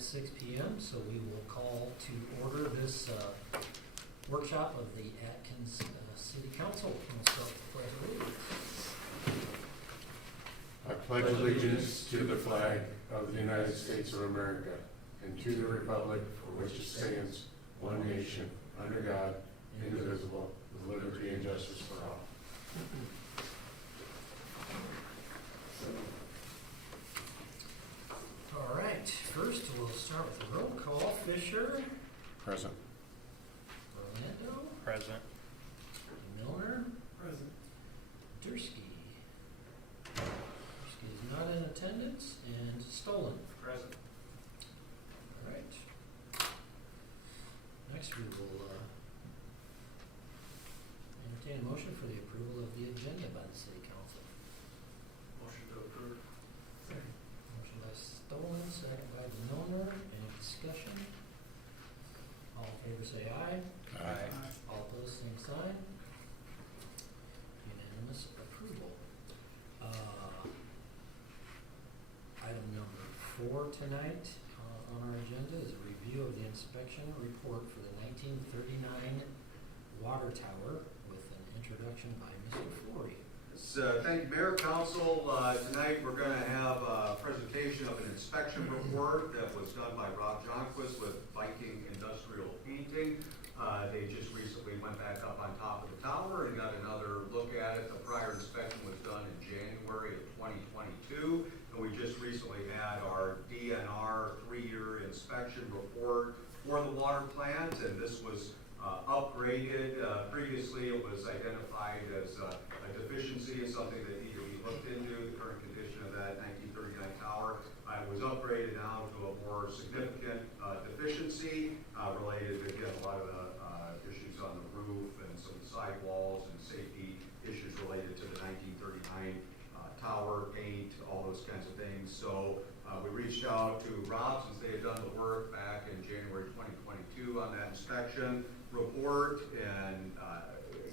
6 p.m., so we will call to order this workshop of the Atkins City Council. We'll start with the Pledge of Allegiance. I pledge allegiance to the flag of the United States of America and to the republic for which it stands, one nation, under God, indivisible, with liberty and justice for all. All right, first we'll start with the roll call. Fisher. Present. Orlando. Present. Milner. Present. Dursky. Dursky is not in attendance. And Stolen. Present. All right. Next we will entertain a motion for the approval of the agenda by the City Council. Motion to approve. Motion by Stolen, second by Milner. Any discussion? All in favor say aye. Aye. All opposed, same sign. Unanimous approval. Item number 4 tonight on our agenda is a review of the inspection report for the 1939 water tower with an introduction by Mr. Flory. Thank you, Mayor, Council. Tonight we're going to have a presentation of an inspection report that was done by Rob Johnquist with Viking Industrial Painting. They just recently went back up on top of the tower and got another look at it. The prior inspection was done in January of 2022, and we just recently had our DNR 3-year inspection report for the water plant, and this was upgraded. Previously it was identified as a deficiency and something that needed to be looked into, the current condition of that 1939 tower. It was upgraded now to a more significant deficiency related to, again, a lot of the issues on the roof and some sidewalls and safety issues related to the 1939 tower, paint, all those kinds of things. So we reached out to Rob since they had done the work back in January 2022 on that inspection report, and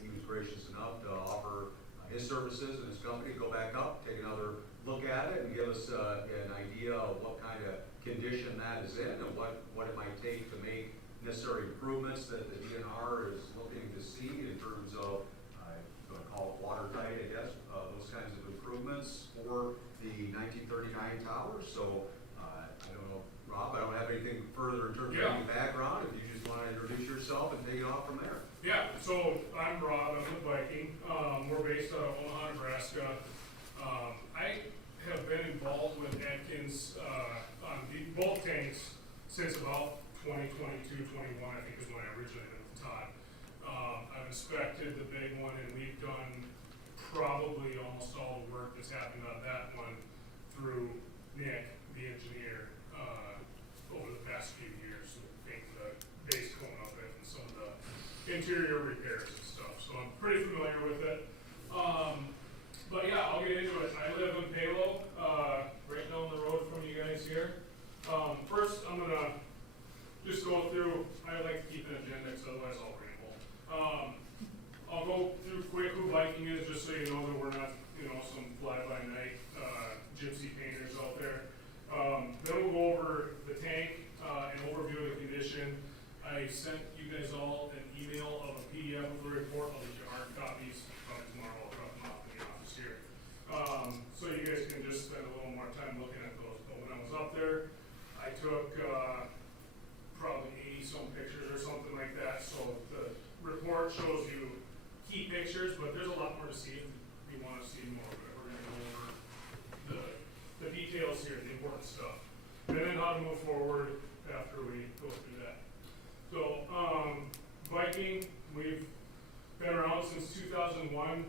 he was gracious enough to offer his services and his company go back up, take another look at it, and give us an idea of what kind of condition that is in and what it might take to make necessary improvements that the DNR is looking to see in terms of, I'm going to call it watertight, I guess, those kinds of improvements for the 1939 tower. So I don't know, Rob, I don't have anything further in terms of any background. If you just want to introduce yourself and take it off from there. Yeah, so I'm Rob, I'm with Viking. We're based out of Omaha, Nebraska. I have been involved with Atkins on both tanks since about 2022, 21, I think is when I originally met with Todd. I've inspected the big one, and we've done probably almost all the work that's happened on that one through Nick, the engineer, over the past few years. I think the base cone of it and some of the interior repairs and stuff. So I'm pretty familiar with it. But yeah, I'll get into it. I live in Palo, right down the road from you guys here. First, I'm gonna just go through, I like to keep an agenda because otherwise I'll ramble. I'll go through quick who Viking is, just so you know that we're not, some fly-by-night gypsy painters out there. Then we'll go over the tank, an overview of the condition. I sent you guys all an email of a PDF of the report. I'll get you hard copies. Probably tomorrow I'll drop them off in the office here. So you guys can just spend a little more time looking at those. But when I was up there, I took probably 80-some pictures or something like that. So the report shows you key pictures, but there's a lot more to see if you want to see more of it. We're going to go over the details here, the important stuff, and then how to move forward after we go through that. So, Viking, we've been around since 2001.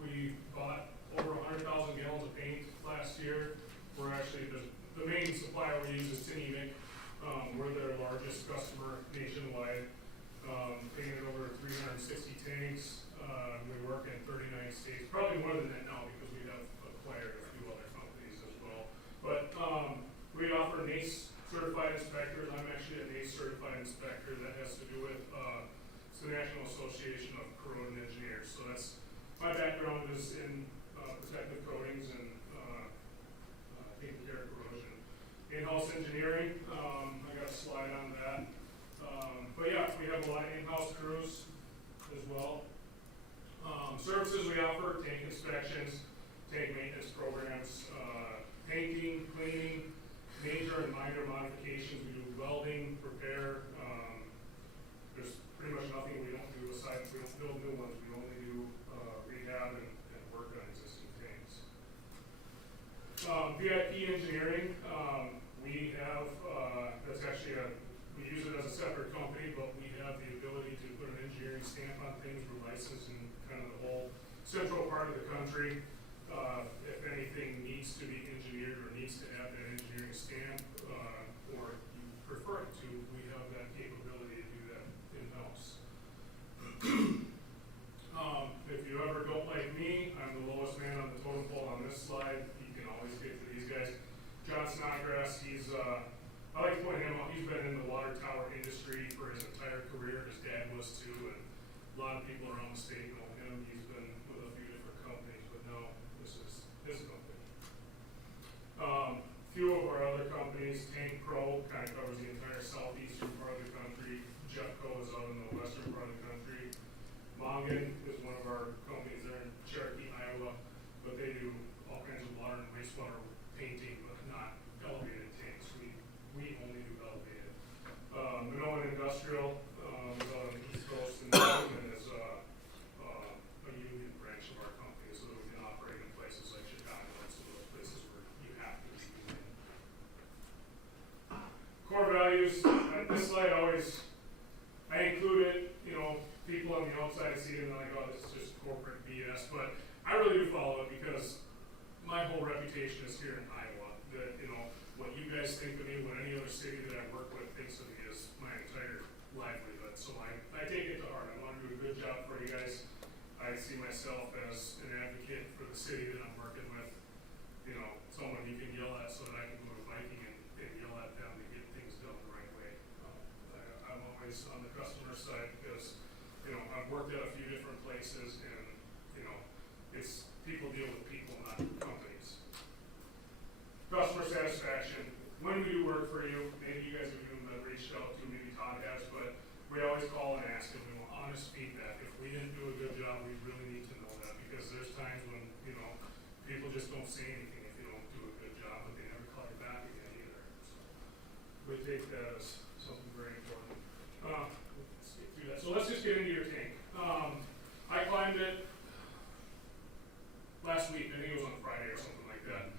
We bought over 100,000 gallons of paint last year. We're actually the main supplier we use is Tinnivic. We're their largest customer nationwide. Painted over 360 tanks. We work in 39 states, probably more than that now because we have acquired a few other companies as well. But we offer NACE certified inspectors. I'm actually a NACE certified inspector. That has to do with it's the National Association of Corrosion Engineers. So that's my background is in protective coatings and taking care of corrosion. In-house engineering. inspections, tank maintenance programs, painting, cleaning, major and minor modifications. We do welding, repair. There's pretty much nothing we don't do aside from we don't build new ones. We only do rehab and work on existing tanks. VIP engineering, we have, that's actually we use it as a separate company, but we have the ability to put an engineering stamp on things. We're licensed in kind of the whole central part of the country. If anything needs to be engineered or needs to have that engineering stamp, or you prefer it to, we have that capability to do that in-house. If you ever don't like me, I'm the lowest man on the totem pole on this slide. You can always get to these guys. John Snodgrass, he's, I like to point him out, he's been in the water tower industry for his entire career. His dad was too, and a lot of people around the state know him. He's been with a few different companies, but no, this is his company. Few of our other companies, Tank Pro kind of covers the entire southeastern part of the country. Jetco is out in the western part of the country. Mongan is one of our companies there in Cherokee, Iowa, but they do all kinds of water and wastewater painting, but not elevated tanks. We only do elevated. Minoan Industrial is on the East Coast, and Mongan is a union branch of our company, so that we can operate in places like Chicago and some of those places where you have to be union. Core values, this slide always, I include it, you know, people on the outside see it and they're like, oh, this is just corporate BS, but I really do follow it because my whole reputation is here in Iowa, that, you know, what you guys think of me, what any other city that I work with thinks of me is my entire livelihood, so I take it to heart. I want to do a good job for you guys. I see myself as an advocate for the city that I'm working with, you know, someone you can yell at so that I can go to Viking and yell at them to get things done the right way. I'm always on the customer side because, you know, I've worked at a few different places and, you know, it's people deal with people, not companies. Customer satisfaction. When we do work for you, maybe you guys have even reached out to, maybe Todd has, but we always call and ask and we want honest feedback. If we didn't do a good job, we really need to know that because there's times when, you know, people just don't say anything if you don't do a good job, but they never call you back again either. So we take that as something very important. Let's get through that. So let's just get into your tank. I climbed it last week. I think it was on Friday or something like that.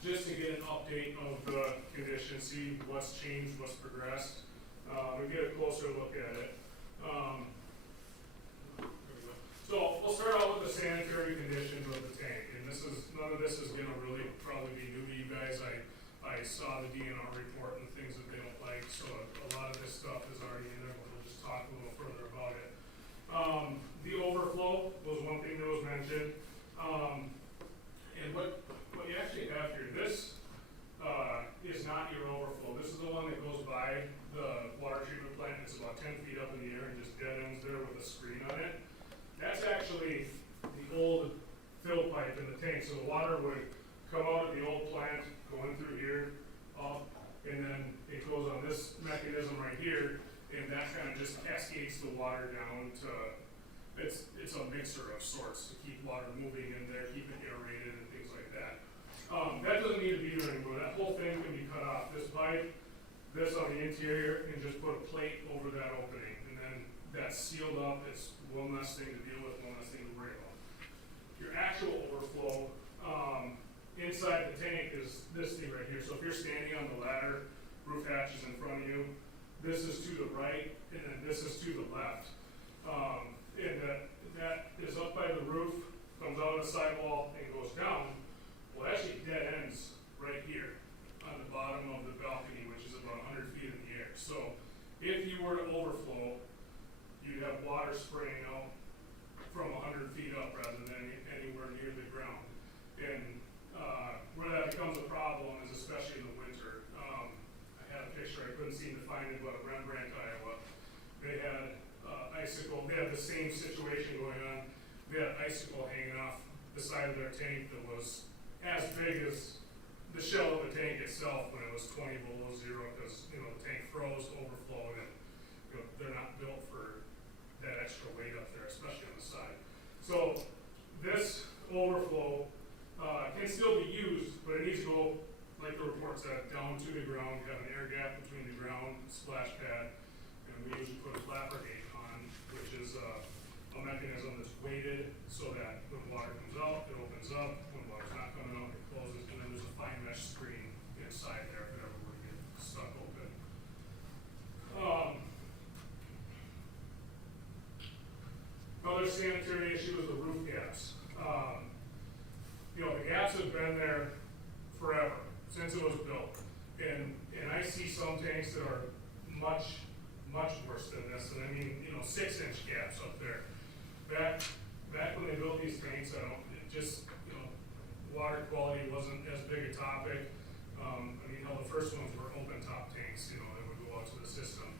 Just to get an update of the condition, see what's changed, what's progressed. We get a closer look at it. So we'll start out with the sanitary conditions of the tank, and none of this is gonna really probably be new to you guys. I saw the DNR report and things that they don't like, so a lot of this stuff is already in there, but we'll just talk a little further about it. The overflow was one thing that was mentioned. And what you actually have here, this is not your overflow. This is the one that goes by the water treatment plant. It's about 10 feet up in the air and just dead ends there with a screen on it. That's actually the old fill pipe in the tank. So the water would come out of the old plant, go in through here, up, and then it goes on this mechanism right here, and that kind of just cascades the water down to, it's a mixer of sorts to keep water moving in there, keep it aerated and things like that. That doesn't need to be there anymore. That whole thing can be cut off. This pipe, this on the interior, and just put a plate over that opening, and then that's sealed up. It's one less thing to deal with, one less thing to worry about. Your actual overflow inside the tank is this thing right here. So if you're standing on the ladder, roof hatch is in front of you, this is to the right, and then this is to the left. And that is up by the roof, comes out of the sidewall and goes down. Well, actually dead ends right here on the bottom of the balcony, which is about 100 feet in the air. So if you were to overflow, you'd have water spraying out from 100 feet up rather than anywhere near the ground. And where that becomes a problem is especially in the winter. I had a picture, I couldn't seem to find it, but Rembrandt, Iowa, they had icicle, they had the same situation going on. They had icicle hanging off the side of their tank that was as big as the shell of the tank itself when it was 20 below zero, because, you know, the tank froze, overflowed, and, you know, they're not built for that extra weight up there, especially on the side. So this overflow, can still be used, but it needs to go, like the report said, down to the ground, have an air gap between the ground, splash pad, and we usually put a flapper gate on, which is a mechanism that's weighted so that when water comes out, it opens up, when water's not coming out, it closes, and then there's a fine mesh screen inside there if it ever were to get stuck open. Another sanitary issue is the roof gaps. You know, the gaps have been there forever, since it was built. And I see some tanks that are much worse than this, and I mean, you know, 6-inch gaps up there. Back when they built these tanks, it just, you know, water quality wasn't as big a topic. I mean, how the first ones were open top tanks, you know, that would go out to the system.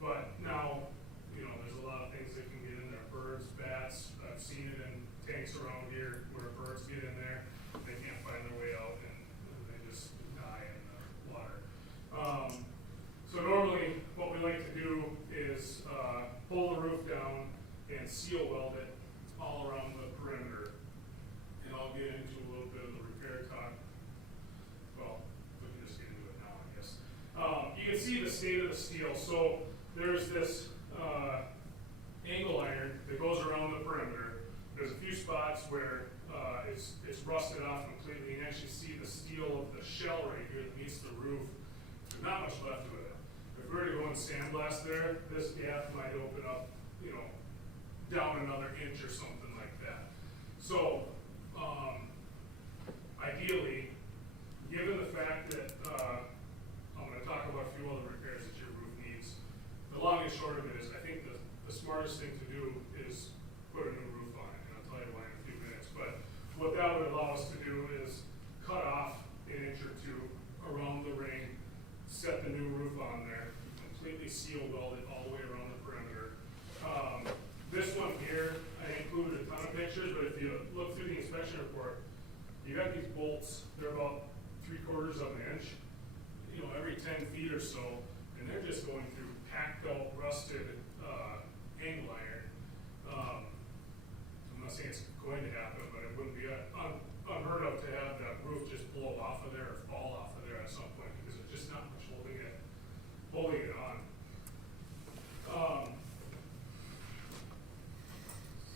But now, you know, there's a lot of things that can get in there. Birds, bats, I've seen it in tanks around here where birds get in there, they can't find their way out and they just die in the water. So normally what we like to do is pull the roof down and seal weld it all around the perimeter. And I'll get into a little bit of the repair talk. Well, we can just get into it now, I guess. You can see the state of the steel. So there's this angle iron that goes around the perimeter. There's a few spots where it's rusted off completely. You can actually see the steel of the shell right here that meets the roof. There's not much left of it. If we were to go and sandblast there, this gap might open up, you know, down another inch or something like that. So, ideally, given the fact that I'm going to talk about a few other repairs that your roof needs, the long and short of it is I think the smartest thing to do is put a new roof on it, and I'll tell you why in a few minutes. But what that would allow us to do is cut off an inch or two around the ring, set the new roof on there, completely seal weld it all the way around the perimeter. This one here, I included a ton of pictures, but if you look through the inspection report, you got these bolts, they're about 3/4 of an inch, you know, every 10 feet or so, and they're just going through packed out, rusted angle iron. I'm not saying it's going to happen, but it wouldn't be unheard of to have that roof just blow off of there or fall off of there at some point because there's just not much holding it on.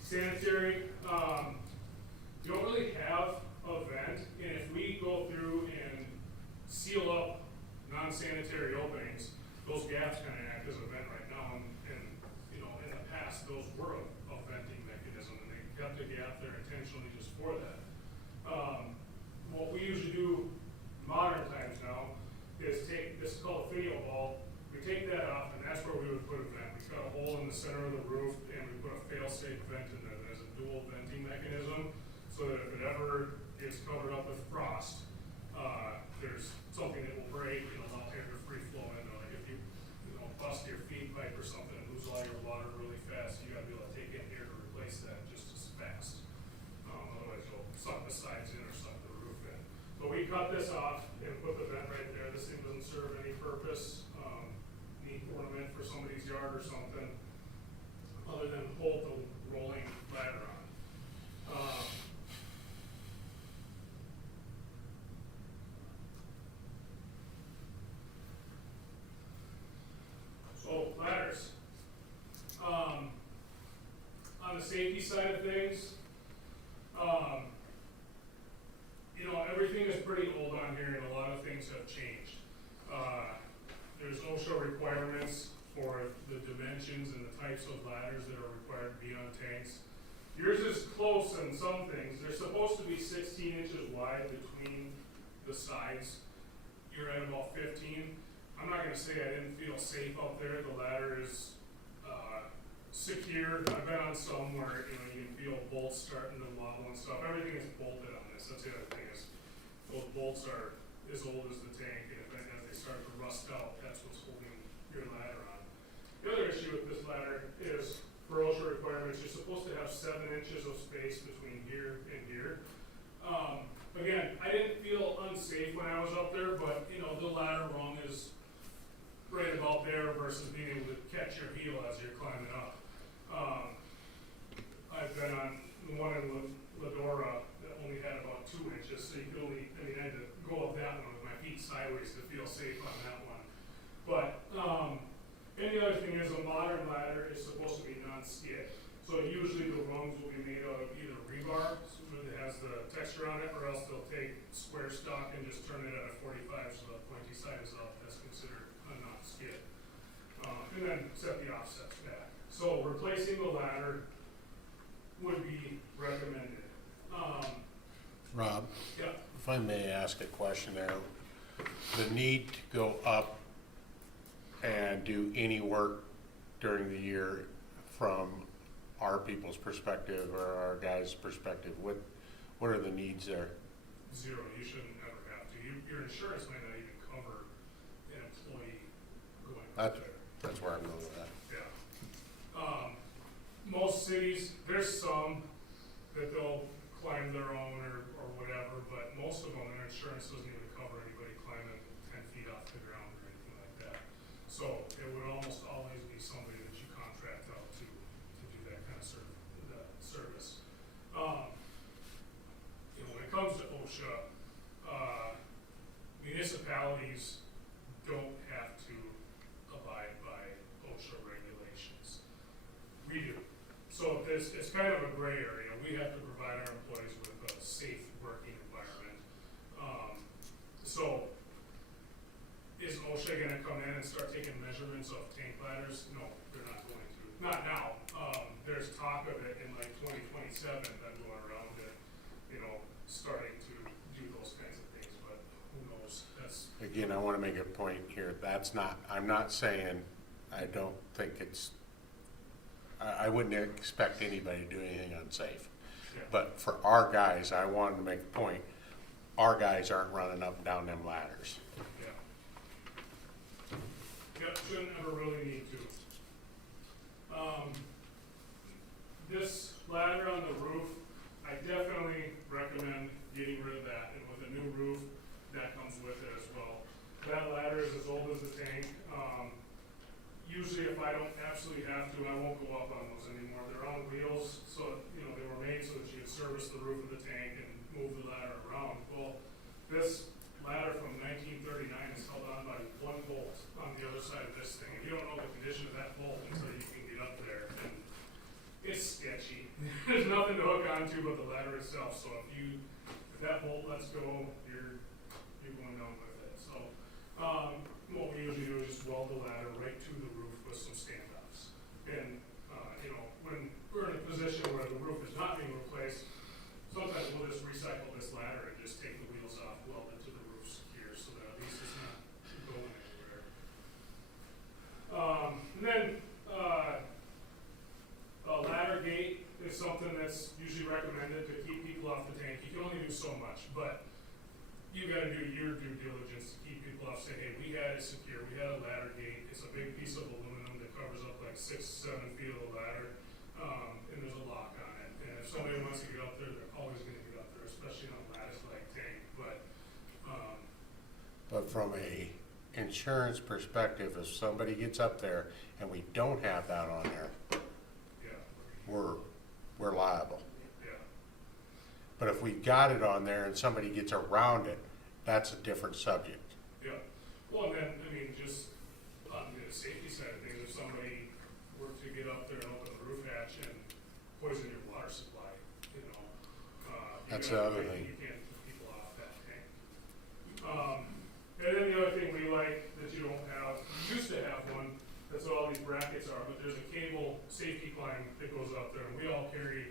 Sanitary, you don't really have a vent, and if we go through and seal up non-sanitary openings, those gaps kind of act as a vent right now, and you know, in the past, those were a venting mechanism, and they kept the gap there intentionally just for that. What we usually do modern times now is take, this is called a finial ball, we take that off, and that's where we would put a vent. We cut a hole in the center of the roof, and we put a fail-safe vent in there that has a dual venting mechanism, so that if it ever gets covered up with frost, there's something that will break and allow air to free flow in there. Like if you know, bust your feed pipe or something and lose all your water really fast, you gotta be able to take in air to replace that just as fast. Otherwise you'll suck the sides in or suck the roof in. So we cut this off and put the vent right there. This thing doesn't serve any purpose, neat ornament for somebody's yard or something, other than hold the rolling ladder on. So ladders. On the safety side of things, you know, everything is pretty old on here and a lot of things have changed. There's OSHA requirements for the dimensions and the types of ladders that are required to be on tanks. Yours is close in some things. They're supposed to be 16 inches wide between the sides. You're at about 15. I'm not gonna say I didn't feel safe up there. The ladder is secure. I've been on some where you know you can feel bolts starting to wobble and stuff. Everything is bolted on this. That's the other thing is those bolts are as old as the tank, and as they start to rust out, that's what's holding your ladder on. The other issue with this ladder is for OSHA requirements, you're supposed to have 7 inches of space between here and here. Again, I didn't feel unsafe when I was up there, but you know the ladder rung is right about there versus being able to catch your heel as you're climbing up. I've been on one of go up that one with my feet sideways to feel safe on that one. But, and the other thing is a modern ladder is supposed to be non-skid. So usually the rungs will be made out of either rebar, so it has the texture on it, or else they'll take square stock and just turn it at a 45 so the pointy side is up. That's considered a non-skid. And then set the offsets back. So replacing the ladder would be recommended. Rob, Yeah. if I may ask a question there, the need to go up and do any work during the year from our people's perspective or our guys' perspective, what are the needs there? Zero. You shouldn't ever have to. Your insurance might not even cover an employee going up there. That's where I'm going with that. Yeah. Most cities, there's some that they'll climb their own or whatever, but most of them, their insurance doesn't even cover anybody climbing 10 feet off the ground or anything like that. So it would almost always be somebody that you contract out to do that kind of service. When it comes to OSHA, municipalities don't have to abide by OSHA regulations. We do. So it's kind of a gray area. We have to provide our employees with a safe working environment. So is OSHA going to come in and start taking measurements of tank ladders? No, they're not going to. Not now. There's talk of it in like 2027 that going around it, starting to do those kinds of things, but who knows? Again, I want to make a point here. I'm not saying, I don't think I wouldn't expect anybody to do anything unsafe. Yeah. But for our guys, I wanted to make a point, our guys aren't running up and down them ladders. Yep, shouldn't ever really need to. This ladder on the roof, I definitely recommend getting rid of that, and with a new roof, that comes with it as well. That ladder is as old as the tank. Usually if I don't absolutely have to, I won't go up on those anymore. They're on wheels, so they were made so that you could service the roof of the tank and move the ladder around. Well, this ladder from 1939 is held on by one bolt on the other side of this thing. And you don't know the condition of that bolt until you can get up there. And it's sketchy. There's nothing to hook onto but the ladder itself. So if that bolt lets go, you're going down with it. So what we usually do is just weld the ladder right to the roof with some standoffs. And when we're in a position where the roof is not being replaced, sometimes we'll just recycle this ladder and just take the wheels off, weld it to the roof secure so that at least it's not going anywhere. And then a ladder gate is something that's usually recommended to keep people off the tank. You can only do so much, but you got to do your due diligence to keep people off. Say, hey, we had it secure. We had a ladder gate. It's a big piece of aluminum that covers up like 6-7 feet of the ladder, and there's a lock on it. And if somebody wants to get up there, they're always going to get up there, especially on a lattice-like tank. But from a insurance perspective, if somebody gets up there and we don't have that on there, Yeah. we're liable. Yeah. But if we got it on there and somebody gets around it, that's a different subject. Yeah. Well, and then, just on the safety side of things, if somebody were to get up there and open the roof hatch and poison your water supply, That's the other thing. You can't put people off that tank. And then the other thing we like that you don't have, you used to have one, that's what all these brackets are, but there's a cable safety climb that goes up there, and we all carry,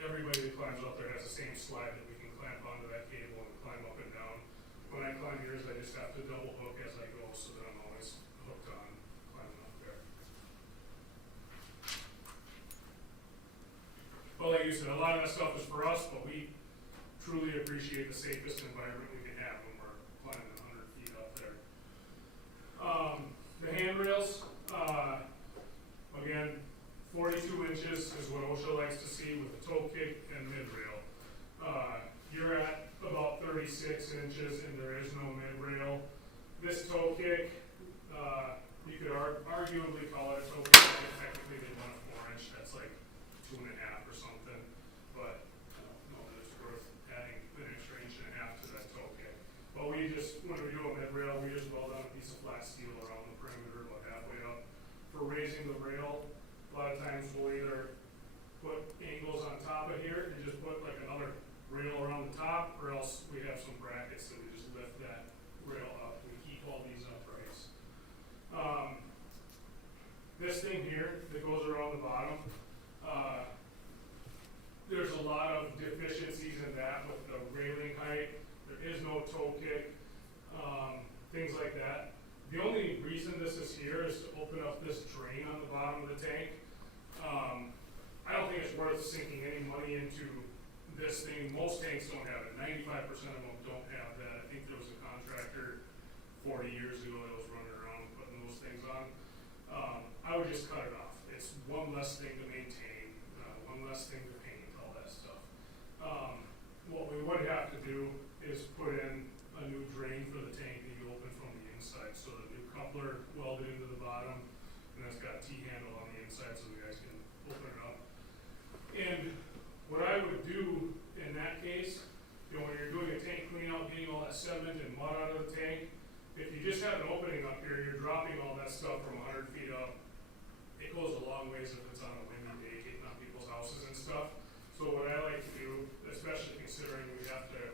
everybody that climbs up there has the same slide that we can clamp onto that cable and climb up and down. When I climb yours, I just have to double hook as I go so that I'm always hooked on climbing up there. Well, like you said, a lot of that stuff is for us, but we truly appreciate the safest environment we can have when we're climbing 100 feet up there. The handrails, again, 42 inches is what OSHA likes to see with the toe kick and mid-rail. You're at about 36 inches and there is no mid-rail. This toe kick, you could arguably call it a toe kick. Technically they want a 4-inch, that's like 2.5 or something. But I don't know that it's worth adding an extra 1.5 inches to that toe kick. thing here that goes around the bottom, there's a lot of deficiencies in that with the railing height. There is no toe kick, things like that. The only reason this is here is to open up this drain on the bottom of the tank. I don't think it's worth sinking any money into this thing. Most tanks don't have it. 95% of them don't have that. I think there was a contractor 40 years ago that was running around putting those things on. I would just cut it off. It's one less thing to maintain, one less thing to paint, all that stuff. What we would have to do is put in a new drain for the tank that you open from the inside. So the new coupler welded into the bottom, and that's got a T-handle on the inside so the guys can open it up. And what I would do in that case, you know, when you're doing a tank clean out, getting all that sediment and mud out of the tank, if you just have an opening up here, you're dropping all that stuff from 100 feet up. It goes a long ways if it's on a windy day, getting on people's houses and stuff. So what I like to do, especially considering we have to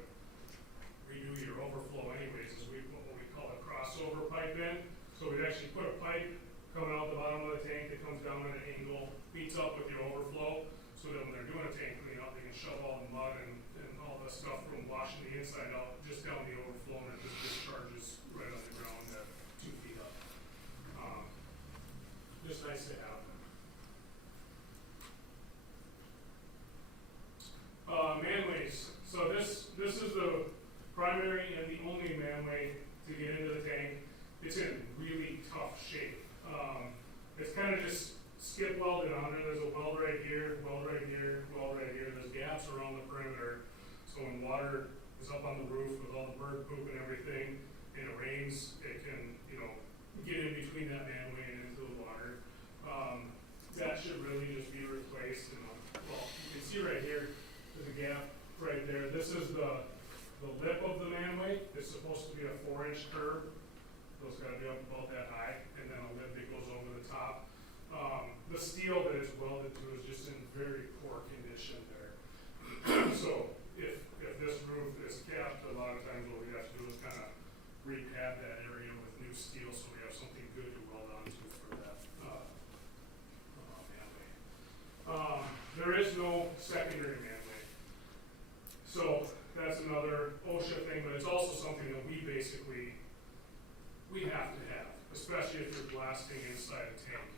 redo your overflow anyways, is we put what we call a crossover pipe in. So we'd actually put a pipe coming out the bottom of the tank that comes down at an angle, meets up with your overflow, so that when they're doing a tank cleanup, they can shove all the mud and all the stuff from washing the inside out just down the overflow, and it just discharges right on the ground at 2 feet up. Just nice to have. Manways. So this is the primary and the only manway to get into the tank. It's in really tough shape. It's kind of just skip welded on there. There's a weld right here, weld right here, weld right here. There's gaps around the perimeter. So when water is up on the roof with all the bird poop and everything, and it rains, it can, you know, get in between that manway and into the water. That should really just be replaced. And, well, you can see right here, there's a gap right there. This is the lip of the manway. It's supposed to be a 4-inch curve. So it's got to be up about that high, and then a lip that goes over the top. The steel that it's welded to is just in very poor condition there. So if this roof is capped, a lot of times what we have to do is kind of repad that area with new steel so we have something good to weld onto for that manway. There is no secondary manway. So that's another OSHA thing, but it's also something that we have to have, especially if you're blasting inside a tank.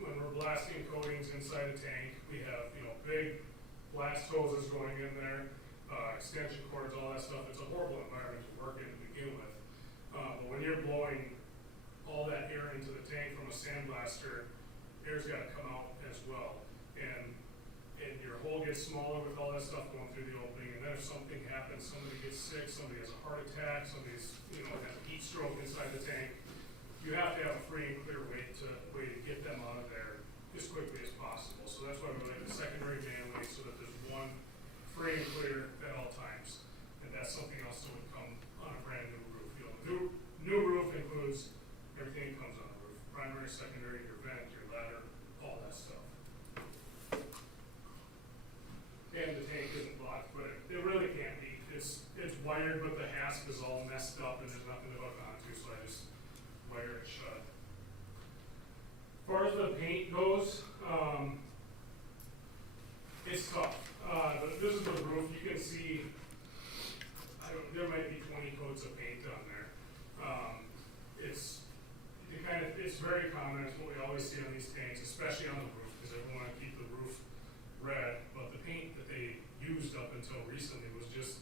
When we're blasting coatings inside a tank, we have, you know, big blast hoses going in there, extension cords, all that stuff. It's a horrible environment to work in to begin with. But when you're blowing all that air into the tank from a sandblaster, air's got to come out as well. And your hole gets smaller with all that stuff going through the opening. And then if something happens, somebody gets sick, somebody has a heart attack, somebody's, you know, has a heat stroke inside the tank, you have to have a free and clear way to get them out of there as quickly as possible. So that's why we like the secondary manway, so that there's one free and clear at all times. And that's something else that would come on a brand new roof. You know, new roof includes everything that comes on the roof. Primary, secondary, your vent, your ladder, all that stuff. And the tank isn't blocked, but it really can't be. It's wired, but the hasp is all messed up and there's nothing to hook onto, so I just wire it shut. As far as the paint goes, it's tough. This is the roof. You can see, there might be 20 coats of paint on there. It's very common. It's what we always see on these tanks, especially on the roof, because everyone want to keep the roof red. But the paint that they used up until recently was just,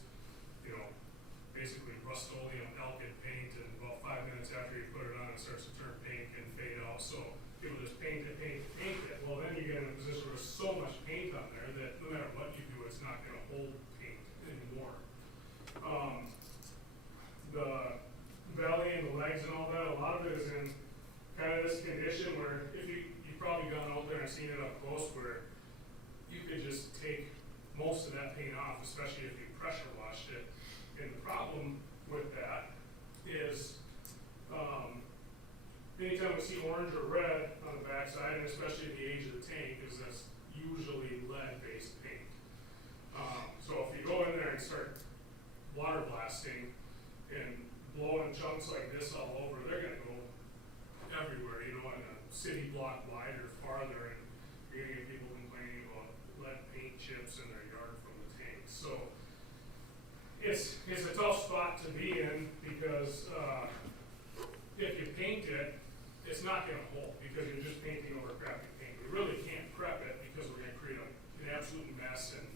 you know, basically Rust-Oleum alkyd paint, and about 5 minutes after you put it on, it starts to turn pink and fade out. So people just paint it. Well, then you get in a position where there's so much paint on there that no matter what you do, it's not going to hold paint anymore. The belly and the legs and all that, a lot of it is in kind of this condition where if you've probably gone out there and seen it up close, where you could just take most of that paint off, especially if you pressure washed it. And the problem with that is anytime we see orange or red on the backside, and especially at the age of the tank, is that's usually lead-based paint. So if you go in there and start water blasting and blowing chunks like this all over, they're going to go everywhere, you know, in a city block wide or farther, and you're gonna get people complaining about lead paint chips in their yard from the tank. So it's a tough spot to be in because if you paint it, it's not gonna hold because you're just painting over crappy paint. We really can't prep it because we're gonna create an absolute mess and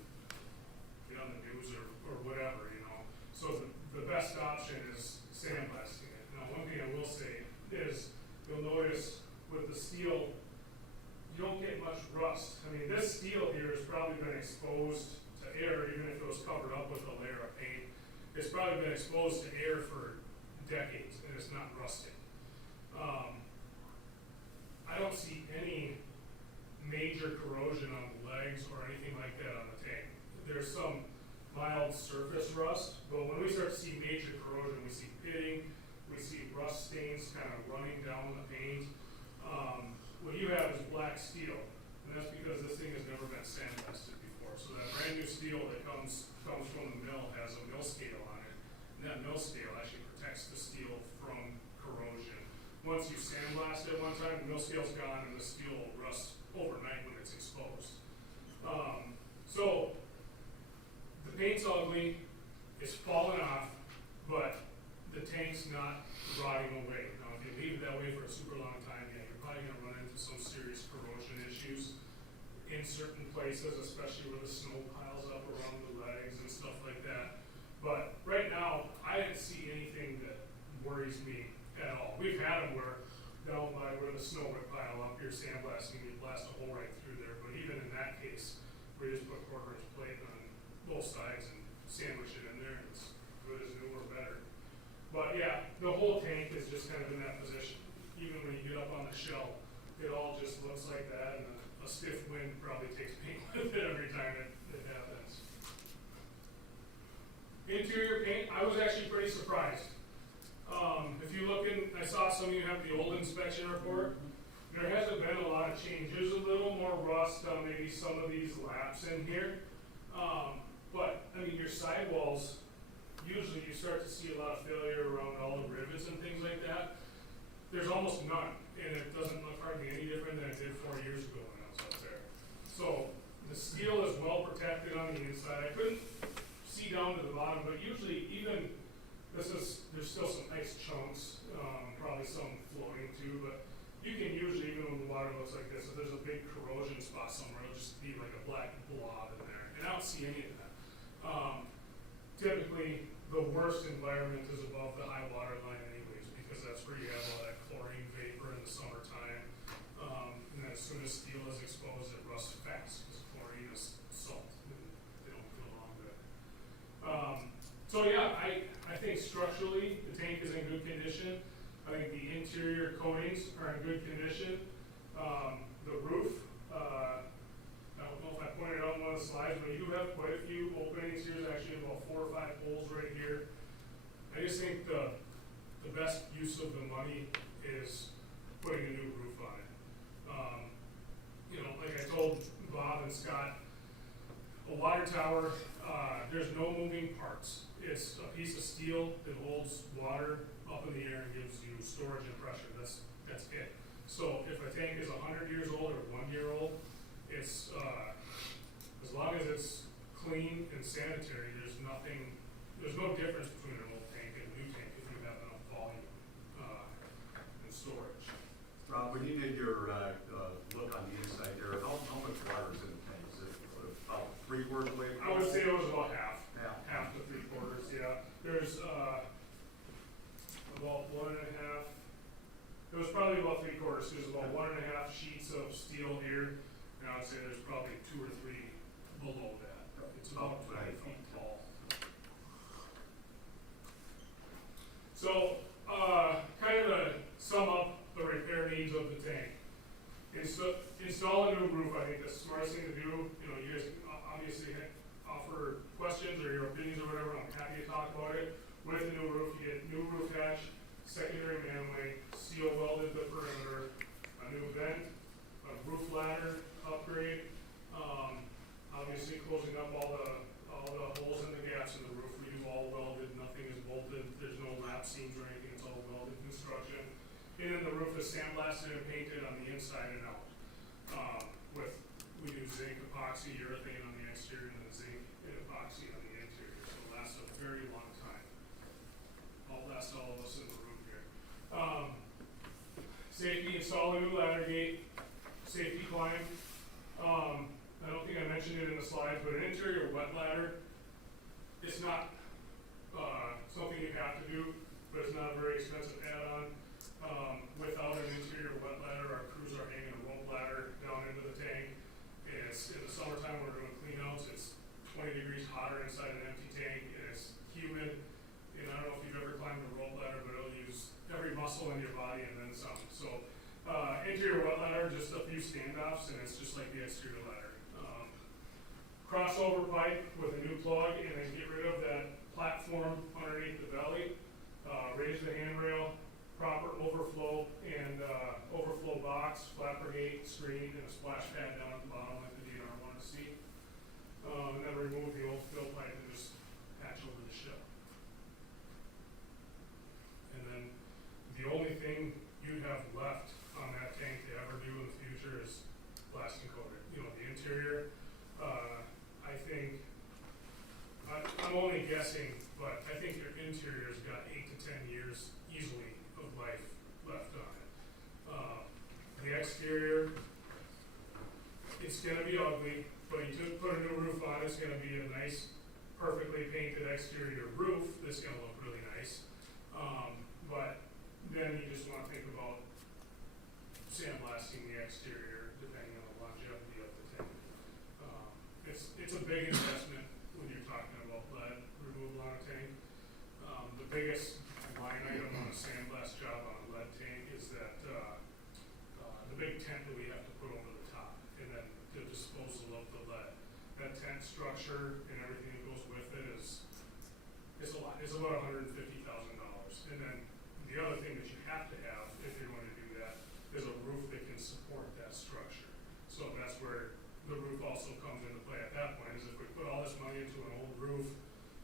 get on the news or whatever, you know. So the best option is sandblasting it. Now, one thing I will say is you'll notice with the steel, you don't get much rust. I mean, this steel here has probably been exposed to air, even if it was covered up with a layer of paint. It's probably been exposed to air for decades, and it's not rusting. I don't see any major corrosion on the legs or anything like that on the tank. There's some mild surface rust, but when we start to see major corrosion, we see pitting, we see rust stains kind of running down the paint. What you have is black steel, and that's because this thing has never been sandblasted before. So that brand new steel that comes from the mill has a mill scale on it, and that mill scale actually protects the steel from corrosion. Once you sandblast it one time, the mill scale's gone and the steel will rust overnight when it's exposed. So the paint's ugly, it's falling off, but the tank's not rotting away. Now, if you leave it that way for a super long time, yeah, you're probably gonna run into some serious corrosion issues in certain places, especially where the snow piles up around the legs and stuff like that. But right now, I didn't see anything that worries me at all. We've had them where down by where the snow would pile up, you're sandblasting, you blast a hole right through there. But even in that case, we just put quarter-inch plate on both sides and sandwich it in there, and it's good as new or better. But yeah, the whole tank is just kind of in that position. Even when you get up on the shell, it all just looks like that, and a stiff wind probably takes paint with it every time it happens. Interior paint, I was actually pretty surprised. If you look in, I saw some of you have the old inspection report. There hasn't been a lot of change. There's a little more rust on maybe some of these laps in here. But, I mean, your sidewalls, usually you start to see a lot of failure around all the rivets and things like that. There's almost none, and it doesn't look hardly any different than it did 4 years ago when I was up there. So, the steel is well protected on the inside. I couldn't see down to the bottom, but usually even, there's still some nice chunks, probably some floating too, but you can usually, even when the water looks like this, if there's a big corrosion spot somewhere, it'll just be like a black blob in there, and I don't see any of that. Typically, the worst environment is above the high water line anyways, because that's where you have all that chlorine vapor in the summertime, and as soon as steel is exposed, it rusts fast, because chlorine is salt, and they don't get along good. So yeah, I think structurally, the tank is in good condition. I think the interior coatings are in good condition. The roof, I don't know if I pointed out on one of the slides, but you do have quite a few openings here. There's actually about 4 or 5 holes right here. I just think the best use of the money is putting a new roof on it. You know, like I told Bob and Scott, a water tower, there's no moving parts. It's a piece of steel that holds water up in the air and gives you storage and pressure. That's it. So if a tank is 100 years old or 1 year old, it's as long as it's clean and sanitary, there's no difference between an old tank and a new tank if you have enough volume and storage. Rob, when you did your look on the inside there, how much water is in the tank? Is it about 3/4 away? I would say it was about half. Yeah. Half to 3/4, yeah. There's about 1.5. It was probably about 3/4. There's about 1.5 sheets of steel here, and I would say there's probably 2 or 3 below that. It's about 20 feet tall. So, kind of to sum up the repair needs of the tank. Install a new roof, I think that's the smartest thing to do. You know, you guys obviously offer questions or your opinions or whatever, I'm happy to talk about it. With the new roof, you get new roof hatch, secondary manway, seal welded the perimeter, a new vent, a roof ladder upgrade, obviously closing up all the holes and the gaps in the roof. We do all welded, nothing is bolted, there's no lap seams or anything, it's all welded construction. And then the the roof is sandblasted and painted on the inside and out. We do zinc, epoxy, urethane on the exterior, and then zinc and epoxy on the interior, so it lasts a very long time. Lasts all of us in the room here. Safety, install a new ladder gate, safety climb. I don't think I mentioned it in the slides, but an interior wet ladder, it's not something you have to do, but it's not a very expensive add-on. Without an interior wet ladder, our crews are hanging a rope ladder down into the tank. In the summertime, we're doing cleanouts. It's 20 degrees hotter inside an empty tank, and it's humid. And I don't know if you've ever climbed a rope ladder, but it'll use every muscle in your body and then some. So interior wet ladder, just a few standoffs, and it's just like the exterior ladder. Crossover pipe with a new plug, and then get rid of that platform underneath the belly. Raise the handrail, proper overflow, and overflow box, flapper gate, screen, and a splash pad down at the bottom like the DNR wanted to see. And then remove the old fill pipe and just patch over the shell. And then the only thing you have left on that tank to ever do in the future is blasting coat it. You know, the interior, I think, I'm only guessing, but I think your interior's got 8 to 10 years easily of life left on it. The exterior, it's gonna be ugly, but you put a new roof on, it's gonna be a nice, perfectly painted exterior roof that's gonna look really nice. But then you just wanna think about sandblasting the exterior depending on the longevity of the tank. It's a big investment when you're talking about lead removal on a tank. The biggest line item on a sandblast job on a lead tank is that the big tent that we have to put over the top, and then the disposal of the lead. That tent structure and everything that goes with it is a lot. It's about $150,000. And then the other thing that you have to have if you're going to do that is a roof that can support that structure. So that's where the roof also comes into play at that point, is if we put all this money into an old roof,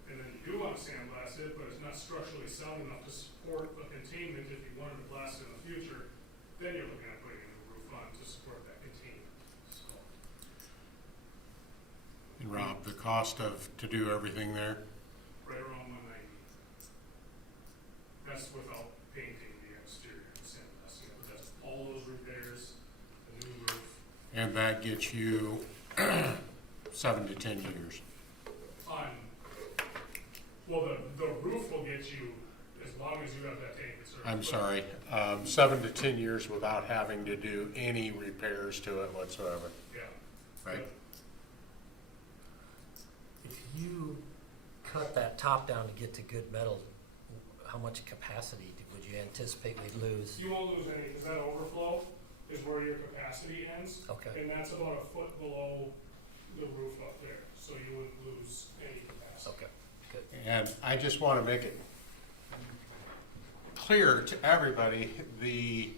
and then you do want to sandblast it, but it's not structurally sound enough to support a containment if you wanted to blast it in the future, then you're looking at putting a new roof on to support that containment. So, And Rob, the cost to do everything there? right around 190. That's without painting the exterior and sandblasting it, but that's all those repairs, the new roof. And that gets you 7 to 10 years. Well, the roof will get you as long as you have that tank in service. I'm sorry, 7 to 10 years without having to do any repairs to it whatsoever. Yeah. Right. If you cut that top down to get to good metal, how much capacity would you anticipate we'd lose? You won't lose any, because that overflow is where your capacity ends. Okay. And that's about a foot below the roof up there, so you wouldn't lose any capacity. Okay, good. And I just want to make it clear to everybody, the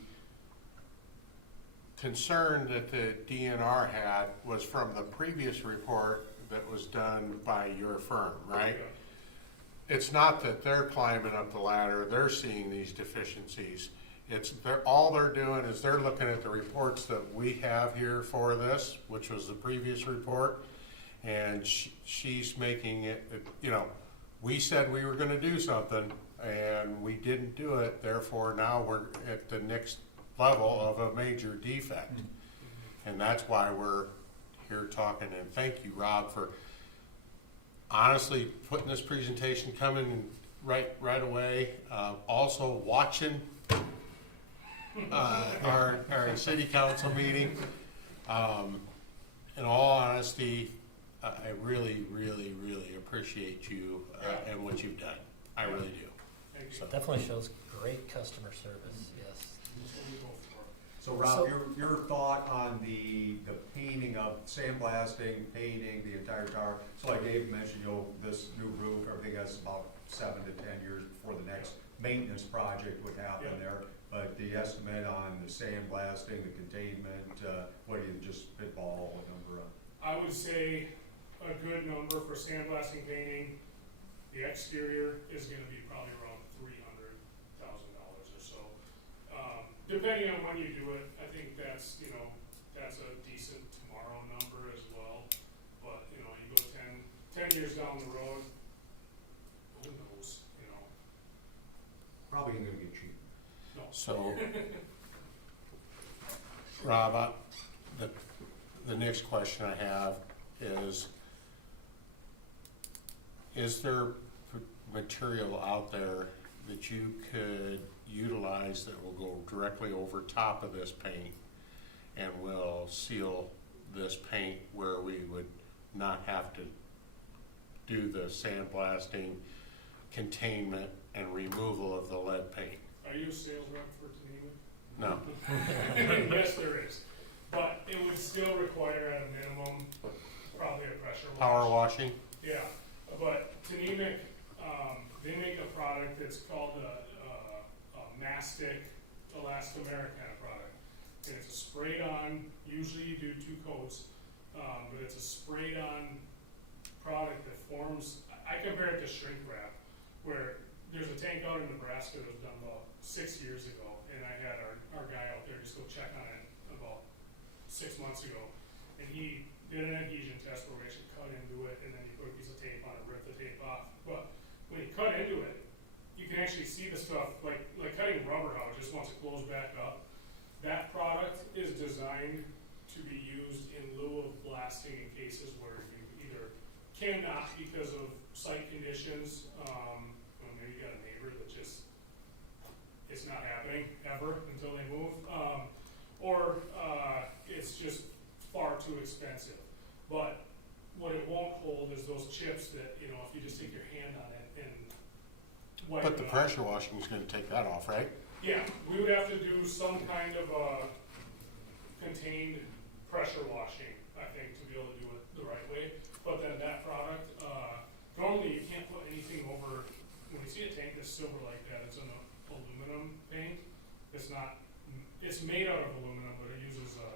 concern that the DNR had was from the previous report that was done by your firm, right? Yeah. It's not that they're climbing up the ladder, they're seeing these deficiencies. All they're doing is they're looking at the reports that we have here for this, which was the previous report, and she's making it, we said we were gonna do something, and we didn't do it, therefore now we're at the next level of a major defect. And that's why we're here talking, and thank you, Rob, for honestly putting this presentation coming right away. Also watching our city council meeting. In all honesty, I really, really, really appreciate you and what you've done. I really do. Thank you. So- Definitely shows great customer service, yes. That's what we go for. So Rob, your thought on the painting of sandblasting, painting the entire tower, so like Dave mentioned, this new roof, everything has about 7 to 10 years before the next maintenance project would happen Yeah. there. But the estimate on the sandblasting, the containment, what do you just spitball a number on? I would say a good number for sandblasting, painting, the exterior is gonna be probably around $300,000 or so. depending on when you do it, I think that's, you know, that's a decent tomorrow number as well. But, you know, you go 10 years down the road, who knows, you know? Probably gonna get cheap. No. So, Rob, the next question I have is there material out there that you could utilize that will go directly over top of this paint and will seal this paint where we would not have to do the sandblasting, containment, and removal of the lead paint? Are you a sales rep for Tanema? No. Yes, there is. But it would still require at a minimum, probably a pressure wash. Power washing? Yeah, but Tanemic, they make a product that's called a mastic elastomeric kind of product. And it's a sprayed on, usually you do 2 coats, but it's a sprayed on product that forms, I compare it to shrink wrap, where there's a tank out in Nebraska that was done about 6 years ago, and I had our guy out there just go check on it about 6 months ago, and he did an adhesion test where we actually cut into it, and then he put a piece of tape on it, ripped the tape off. But when you cut into it, you can actually see the stuff, like cutting rubber how it just wants to close back up. That product is designed to be used in lieu of blasting in cases where you either cannot because of site conditions, maybe you got a neighbor that just, it's not happening ever until they move, or it's just far too expensive. But what it won't hold is those chips that, you know, if you just take your hand on it and wipe But the it off. pressure washing is gonna take that off, right? Yeah, we would have to do some kind of contained pressure washing, I think, to be able to do it the right way. But then that product, normally you can't put anything over, when you see a tank that's silver like that, it's an aluminum paint. It's not, it's made out of aluminum, but it uses a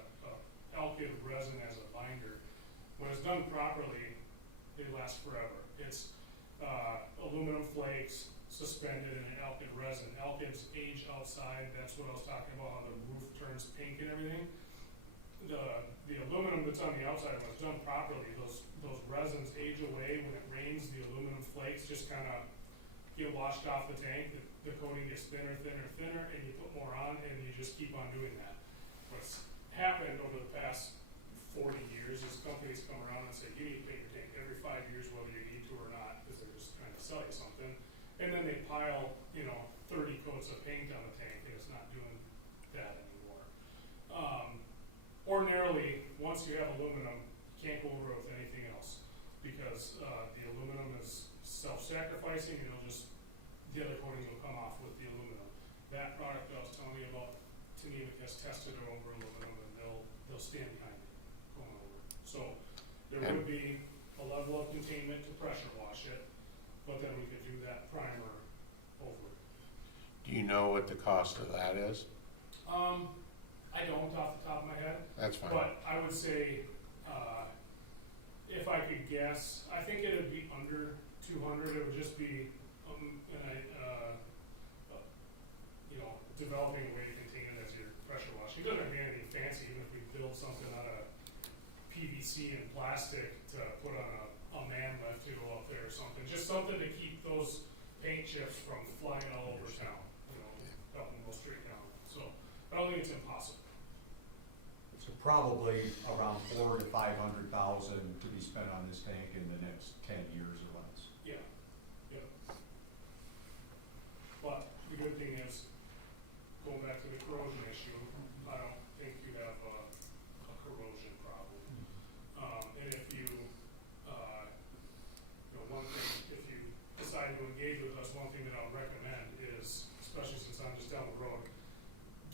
alkyd resin as a binder. When it's done properly, it lasts forever. It's aluminum flakes suspended in an alkyd resin. Alkyds age outside, that's what I was talking about, how the roof turns pink and everything. The aluminum that's on the outside, when it's done properly, those resins age away. When it rains, the aluminum flakes just kind of get washed off the tank. The coating gets thinner, thinner, thinner, and you put more on, and you just keep on doing that. What's happened over the past 40 years is companies come around and say, you need to paint your tank every 5 years, whether you need to or not, because they're just trying to sell you something. And then they pile, 30 coats of paint on the tank, and it's not doing that anymore. Ordinarily, once you have aluminum, you can't go over it with anything else, because the aluminum is self-sacrificing, and the other coatings will come off with the aluminum. That product I was telling you about, Tanemic has tested it over aluminum, and they'll stand behind it going over. So there would be a level of containment to pressure wash it, but then we could do that primer over it. Do you know what the cost of that is? I don't off the top of my head, That's fine. but I would say, if I could guess, I think it would be under 200. It would just be, developing a way to contain it as your pressure washing. It doesn't have to be anything fancy, even if we build something out of PVC and plastic to put on a man lift to go up there or something. Just something to keep those paint chips from flying all over town, help them go straight down. So I don't think it's impossible. So probably around $400,000 to $500,000 to be spent on this tank in the next 10 years or less. Yeah. But the good thing is, going back to the corrosion issue, I don't think you have a corrosion problem. And if you, one thing, if you decide to engage with us, one thing that I'll recommend is, especially since I'm just down the road,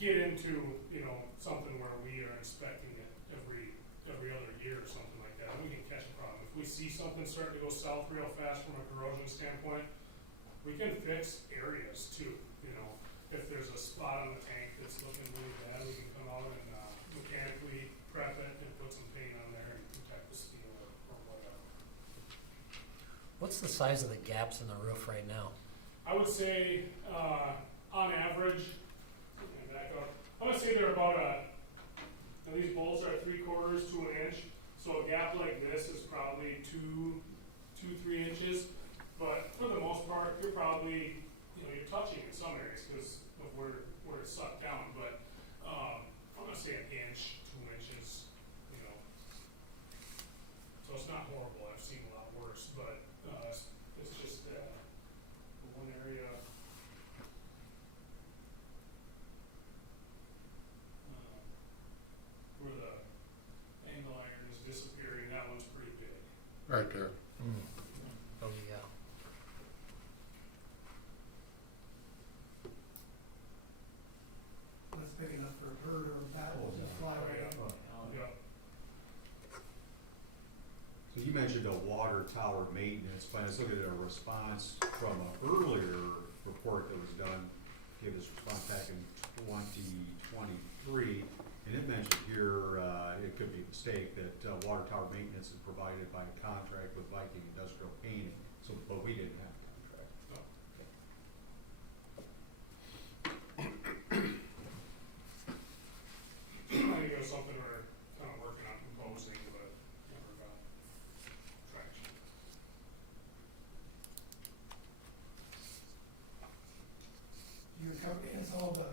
get into, something where we are inspecting it every other year or something like that. We can catch a problem. If we see something starting to go south real fast from a corrosion standpoint, we can fix areas too, If there's a spot on the tank that's looking really bad, we can come out and mechanically prep it and put some paint on there and protect the steel or whatever. What's the size of the gaps in the roof right now? I would say, on average, back up, I'm gonna say they're about and these bolts are 3/4 to an inch, so a gap like this is probably 3 inches. But for the most part, you're probably, you're touching in some areas because of where it's sucked down. But I'm gonna say an inch, 2 inches, So it's not horrible. I've seen a lot worse, but it's just one area. Where the angle iron is disappearing, that one's pretty big. Right there. Oh, yeah. That's big enough for a bird or a bat to just fly right in. Yeah. So you mentioned a water tower maintenance plan. I was looking at a response from an earlier report that was done, gave this response back in 2023, and it mentioned here, it could be a mistake, that water tower maintenance is provided by a contract with Viking Industrial Painting, so, but we didn't have a contract. I think it was something we're kind of working on proposing, but never got traction. Your company has all the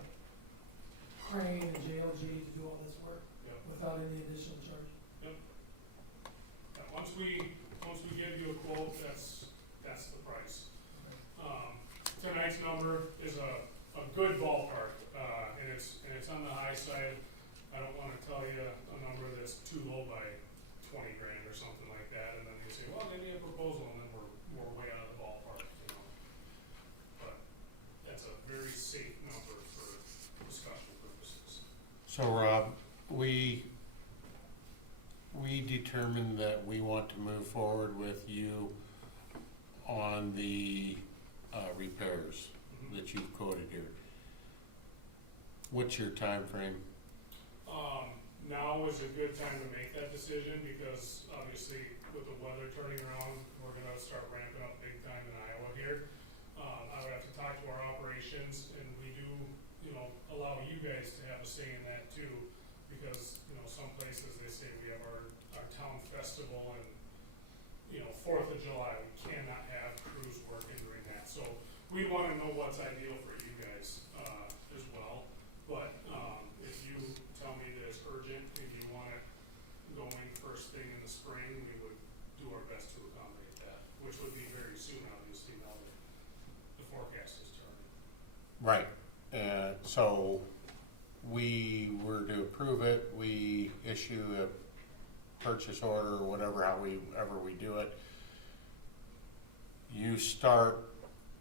crane and JLG to do all this work Yep. without any additional charge. Yeah, once we give you a quote, that's the price. Tonight's number is a good ballpark, and it's on the high side. I don't wanna tell you a number that's too low by 20 grand or something like that, and then you say, well, give me a proposal, and then we're way out of the ballpark, But that's a very safe number for discussion purposes. So Rob, we determined that we want to move forward with you on the repairs that you've quoted here. What's your time frame? Now is a good time to make that decision because obviously with the weather turning around, we're gonna start ramping up big time in Iowa here. I would have to talk to our operations, and we do, allow you guys to have a say in that too, because, some places they say we have our town festival and, 4th of July, we cannot have crews working during that. So we wanna know what's ideal for you guys, as well. But, if you tell me that it's urgent and you want it going first thing in the spring, we would do our best to accommodate that, which would be very soon, obviously, now that the forecast is turning. Right, and so we were to approve it, we issue a purchase order or whatever, however we do it. You start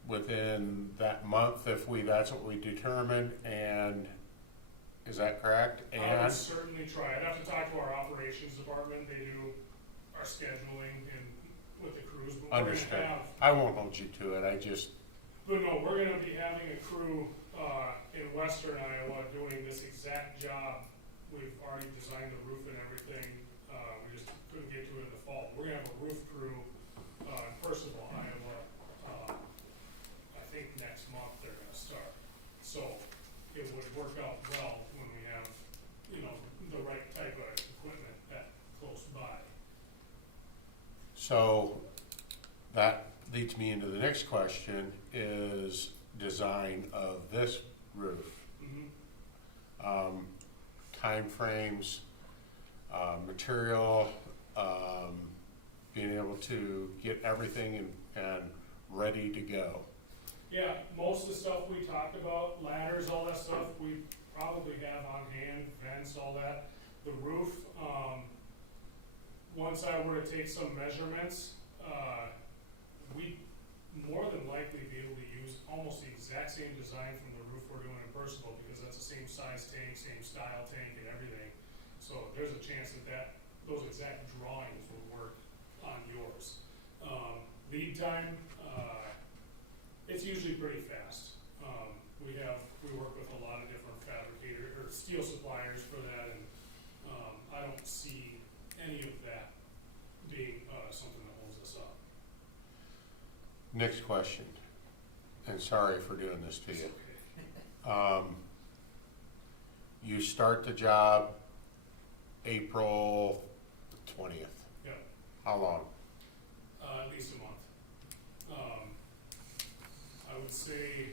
within that month if that's what we determine, and is that correct? I And would certainly try. I'd have to talk to our operations department. They do our scheduling and with the crews. But we're understood. gonna have, I won't hold you to it, but no, we're gonna be having a crew in western Iowa doing this exact job. We've already designed the roof and everything. We just couldn't get to it in the fall. We're gonna have a roof crew in Percival, Iowa. I think next month they're gonna start. So it would work out well when we have, the right type of equipment that close by. so that leads me into the next question, is design of this roof. Mm-hmm. Timeframes, material, being able to get everything and ready to go. Yeah, most of the stuff we talked about, ladders, all that stuff, we probably have on hand, vents, all that. The roof, once I were to take some measurements, we'd more than likely be able to use almost the exact same design from the roof we're doing in Percival, because that's the same size tank, same style tank and everything. So there's a chance that those exact drawings will work on yours. Lead time, it's usually pretty fast. We work with a lot of different fabricators or steel suppliers for that, and I don't see any of that being something that holds us up. Next question, and sorry for doing this to It's you. okay. You start the job April 20th. Yeah, How long? at least a month. I would say,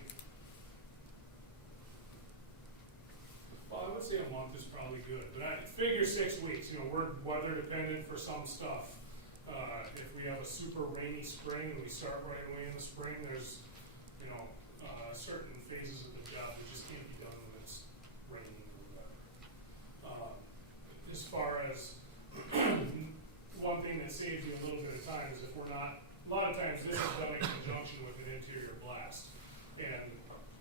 well, I would say a month is probably good, but I figure 6 weeks, you know, we're weather dependent for some stuff. If we have a super rainy spring and we start right away in the spring, there's, you know, certain phases of the job that just can't be done when it's raining or whatever. As far as one thing that saves you a little bit of time is if we're not, a lot of times this is done in conjunction with an interior blast. And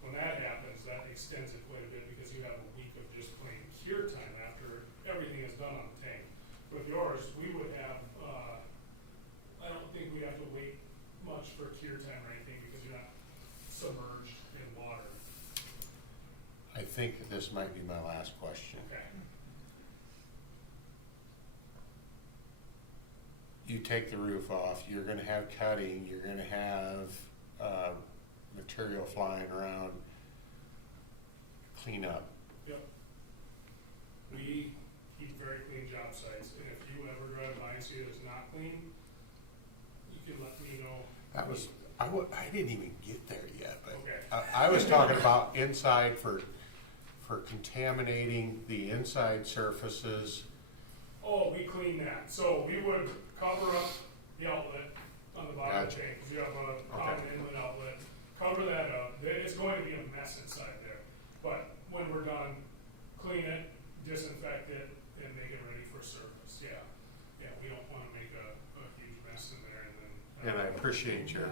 when that happens, that extends it quite a bit because you have a week of just plain cure time after everything is done on the tank. With yours, we would have, I don't think we have to wait much for cure time or anything because you're not submerged in water. I think that this might be my last question. Okay. You take the roof off, you're gonna have cutting, you're gonna have, material flying around, clean up. Yep. We keep very clean job sites, and if you ever drive by and see that it's not clean, you can let me know. That was, I didn't even get there yet, but Okay. I was talking about inside for contaminating the inside surfaces. Oh, we clean that. So we would cover up the outlet on the bottom of the Gotcha. tank, because you have a common inlet outlet. Cover that up. It's going to be a mess inside there. But when we're done, clean it, disinfect it, and make it ready for service. Yeah. Yeah, we don't want to make a huge mess in there and then. And I appreciate your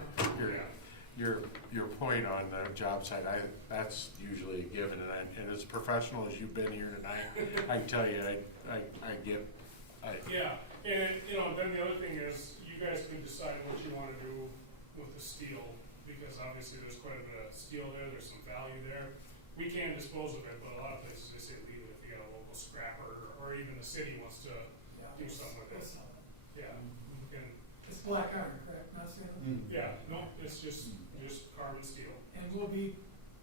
point on the job site. That's usually a given, and as professional as you've been here tonight, I can tell you, Yeah, and, you know, then the other thing is, you guys can decide what you wanna do with the steel, because obviously there's quite a bit of steel there, there's some value there. We can dispose of it, but a lot of places they say leave it if you got a local scrapper, or even the city wants to do something with it. Yeah, we can, It's black iron, correct, not steel? yeah, no, it's just carbon steel, And we'll be,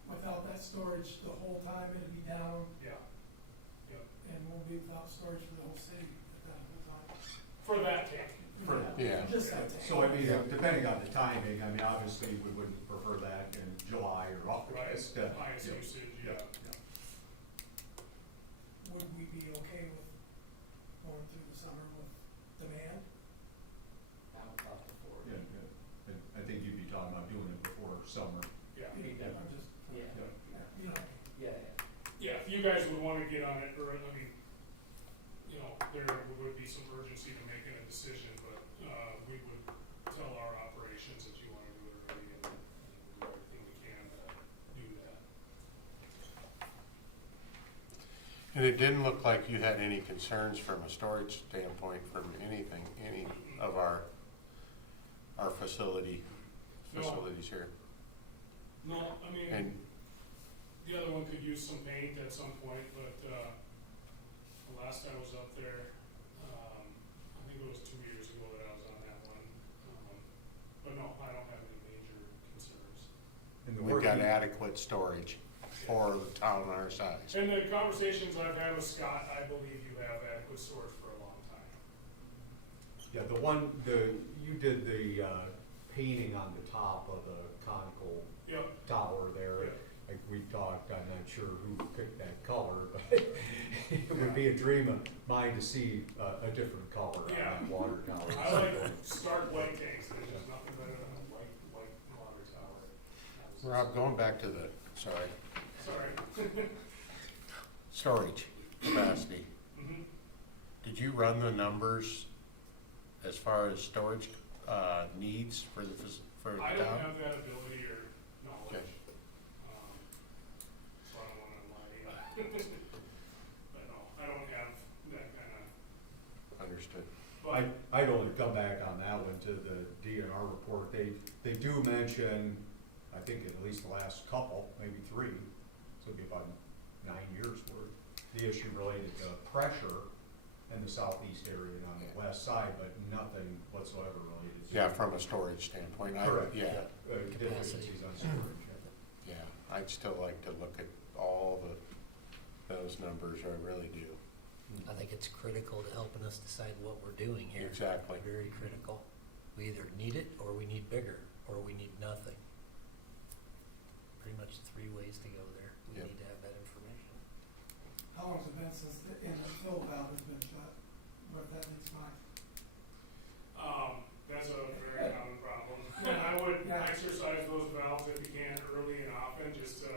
without that storage the whole time, it'll be down, yeah. Yep. and we'll be without storage for the whole city at that whole time. For that tank. Yeah. Just that tank. So I mean, depending on the timing, I mean, obviously, we would prefer that in July or August. Highest Yeah. usage, Yeah, yeah. yeah. Would we be okay with going through the summer with demand? Yeah, yeah. And I think you'd be talking about doing it before summer. Yeah. I'm just, Yeah. you know, Yeah, if you guys would wanna get on it, or, I mean, you know, there would be some urgency to making a decision, but, we would tell our operations that you wanna do it early, and we'll do everything we can to do that. And it didn't look like you had any concerns from a storage standpoint from any of our facilities here. No, I mean, And the other one could use some paint at some point, but, the last I was up there, I think it was 2 years ago that I was on that one. But no, I don't have any major concerns. And the we've work got you- adequate storage for the town our size. In the conversations I've had with Scott, I believe you have adequate storage for a long time. Yeah, you did the painting on the top of the conical Yep, tower there. yep. Like we talked, I'm not sure who picked that color, but it would be a dream of mine to see a different color on Yeah. that water tower. I like stark white tanks, there's just nothing better than a white water tower. Rob, going back to the, Sorry. storage capacity, Mhm. did you run the numbers as far as storage, needs for the town? I don't have that ability or knowledge. Okay. So I don't wanna lie to you. But no, I don't have that kinda, Understood. but, I'd only come back on that one to the DNR report. They do mention, I think at least the last couple, maybe 3, so it'd be about 9 years worth, the issue related to pressure in the southeast area and on the west side, but nothing whatsoever related to. Yeah, from a storage standpoint, Correct, yeah, deficiencies on storage. yeah, I'd still like to look at all the those numbers, I really do. I think it's critical to helping us decide what we're doing here. Exactly. Very critical. We either need it, or we need bigger, or we need nothing. Pretty much 3 ways to go there. We Yep. need to have that information. How long's it been since the inlet fill valve has been shut? What if that needs mine? That's a very common problem. I would Yeah. exercise those valves if you can early and often, just to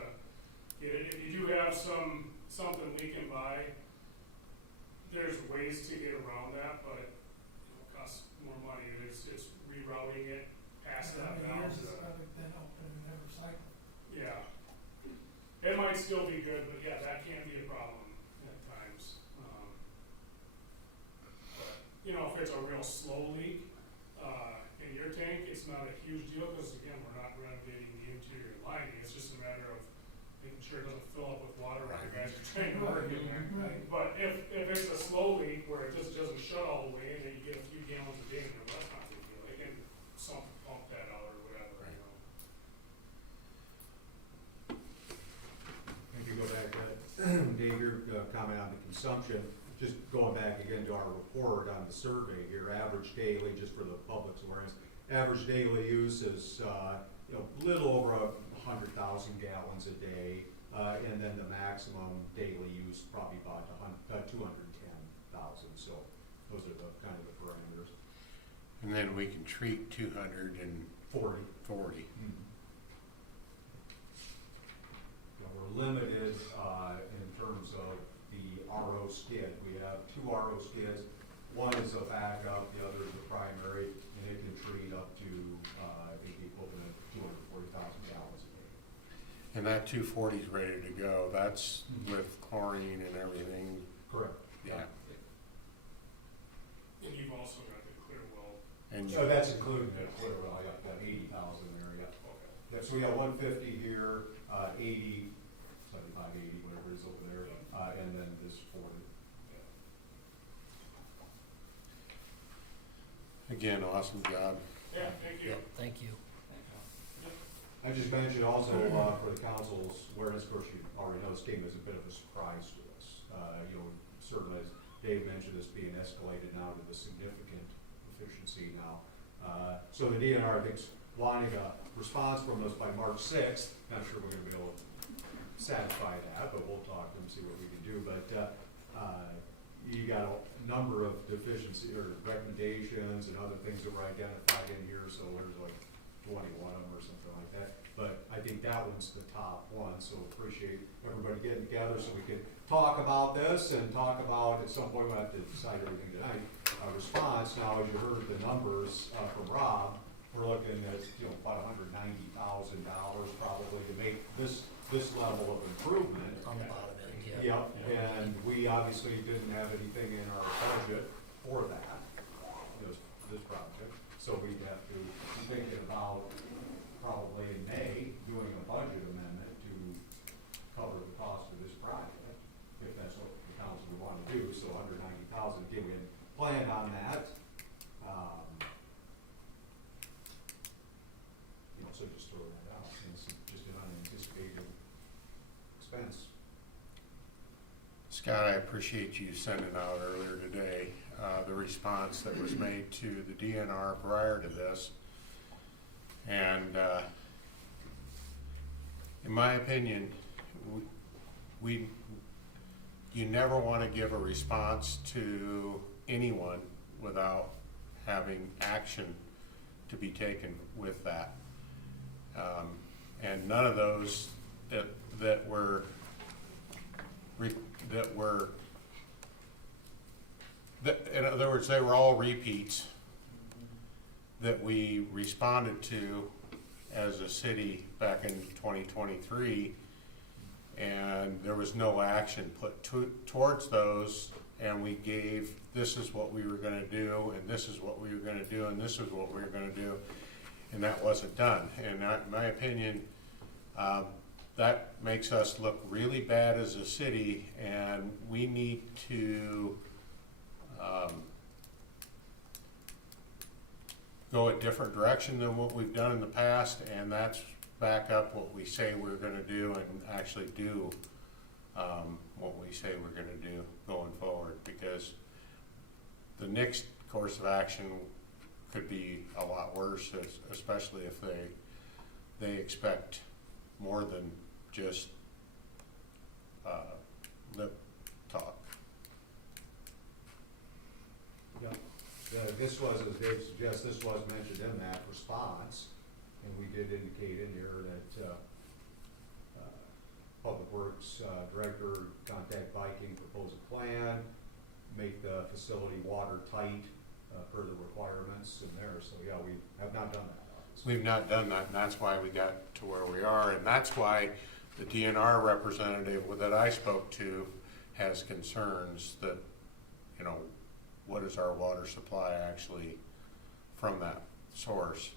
get it. If you do have something leaking by, there's ways to get around that, but it costs more money. It's rerouting it past How that many valve. years has it been open and never cycled? Yeah. It might still be good, but yeah, that can be a problem at times. But, if it's a real slow leak, in your tank, it's not a huge deal, because again, we're not renovating the interior lining, it's just a matter of making sure it doesn't fill up with water while the guys are trying to work in there. Right. But if it's a slow leak where it just doesn't shut all the way, and then you get a few gallons a day, well, that's not a big deal, they can pump that out or whatever, If you go back to Dave, your comment on the consumption, just going back again to our report on the survey here, average daily, just for the public's awareness, average daily use is, little over 100,000 gallons a day, and then the maximum daily use probably about 210,000. So those are the kind of the parameters. And then we can treat 240. 40. We're limited in terms of the RO skid. We have 2 RO skids. One is a backup, the other is a primary, and it can treat up to the equivalent of 240,000 gallons a day. And that 240 is ready to go. That's with chlorine and everything. Correct. Yeah. And you've also got the clear well. And So that's including the clear well, yeah, that 80,000 there, yeah. Okay. Yeah, so we got 150 here, 80, 75, 80, whatever it is over there, and then this 40. again, awesome job. Yeah, thank you. Thank you. I just mentioned also for the council's awareness, of course, you already know this came as a bit of a surprise to us. Certainly as Dave mentioned, this being escalated now to the significant efficiency now. So the DNR, I think, is wanting a response from us by March 6th. Not sure we're going to be able to satisfy that, but we'll talk to them, see what we can do. But you got a number of deficiency or recommendations and other things that were identified in here, so there's like 21 of them or something like that. But I think that one's the top one, so appreciate everybody getting together so we can talk about this and talk about, at some point we'll have to decide everything tonight, a response. Now, as you heard the numbers from Rob, we're looking at about $190,000 probably to make this level of improvement. On the bottom end, yeah. Yep, and we obviously didn't have anything in our budget for that, this project. So we'd have to be thinking about probably in May, doing a budget amendment to cover the cost of this project, if that's what the council would want to do. So under 90,000, again, we had planned on that. So just throw that out, and it's just an unanticipated expense. Scott, I appreciate you sending out earlier today the response that was made to the DNR prior to this. And in my opinion, you never want to give a response to anyone without having action to be taken with that. And none of those that were in other words, they were all repeats that we responded to as a city back in 2023, and there was no action put towards those, and we gave, this is what we were going to do, and this is what we were going to do, and this is what we were going to do, and that wasn't done. And in my opinion, that makes us look really bad as a city, and we need to go a different direction than what we've done in the past, and that's back up what we say we're going to do and actually do what we say we're gonna do going forward, because the next course of action could be a lot worse, especially if they expect more than just lip talk. Yeah, this was, as Dave suggests, this was mentioned in that response, and we did indicate in here that, Public Works, Director contact Viking, propose a plan, make the facility watertight, per the requirements in there, so yeah, we have not done that, obviously. We've not done that, and that's why we got to where we are, and that's why the DNR representative that I spoke to has concerns that, you know, what is our water supply actually from that source?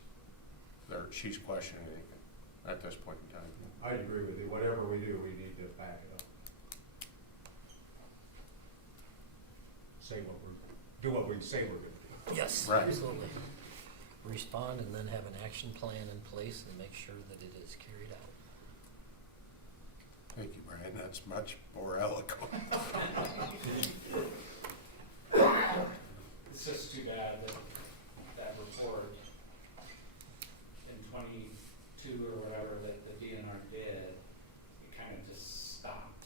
She's questioning it at this point in time. I'd agree with you, whatever we do, we need to back it up. Do what we say we're gonna do. Yes, Right. absolutely. Respond and then have an action plan in place and make sure that it is carried out. Thank you, Brian, that's much more eloquent. It's just too bad that that report in 22 or whatever that the DNR did, it kind of just stopped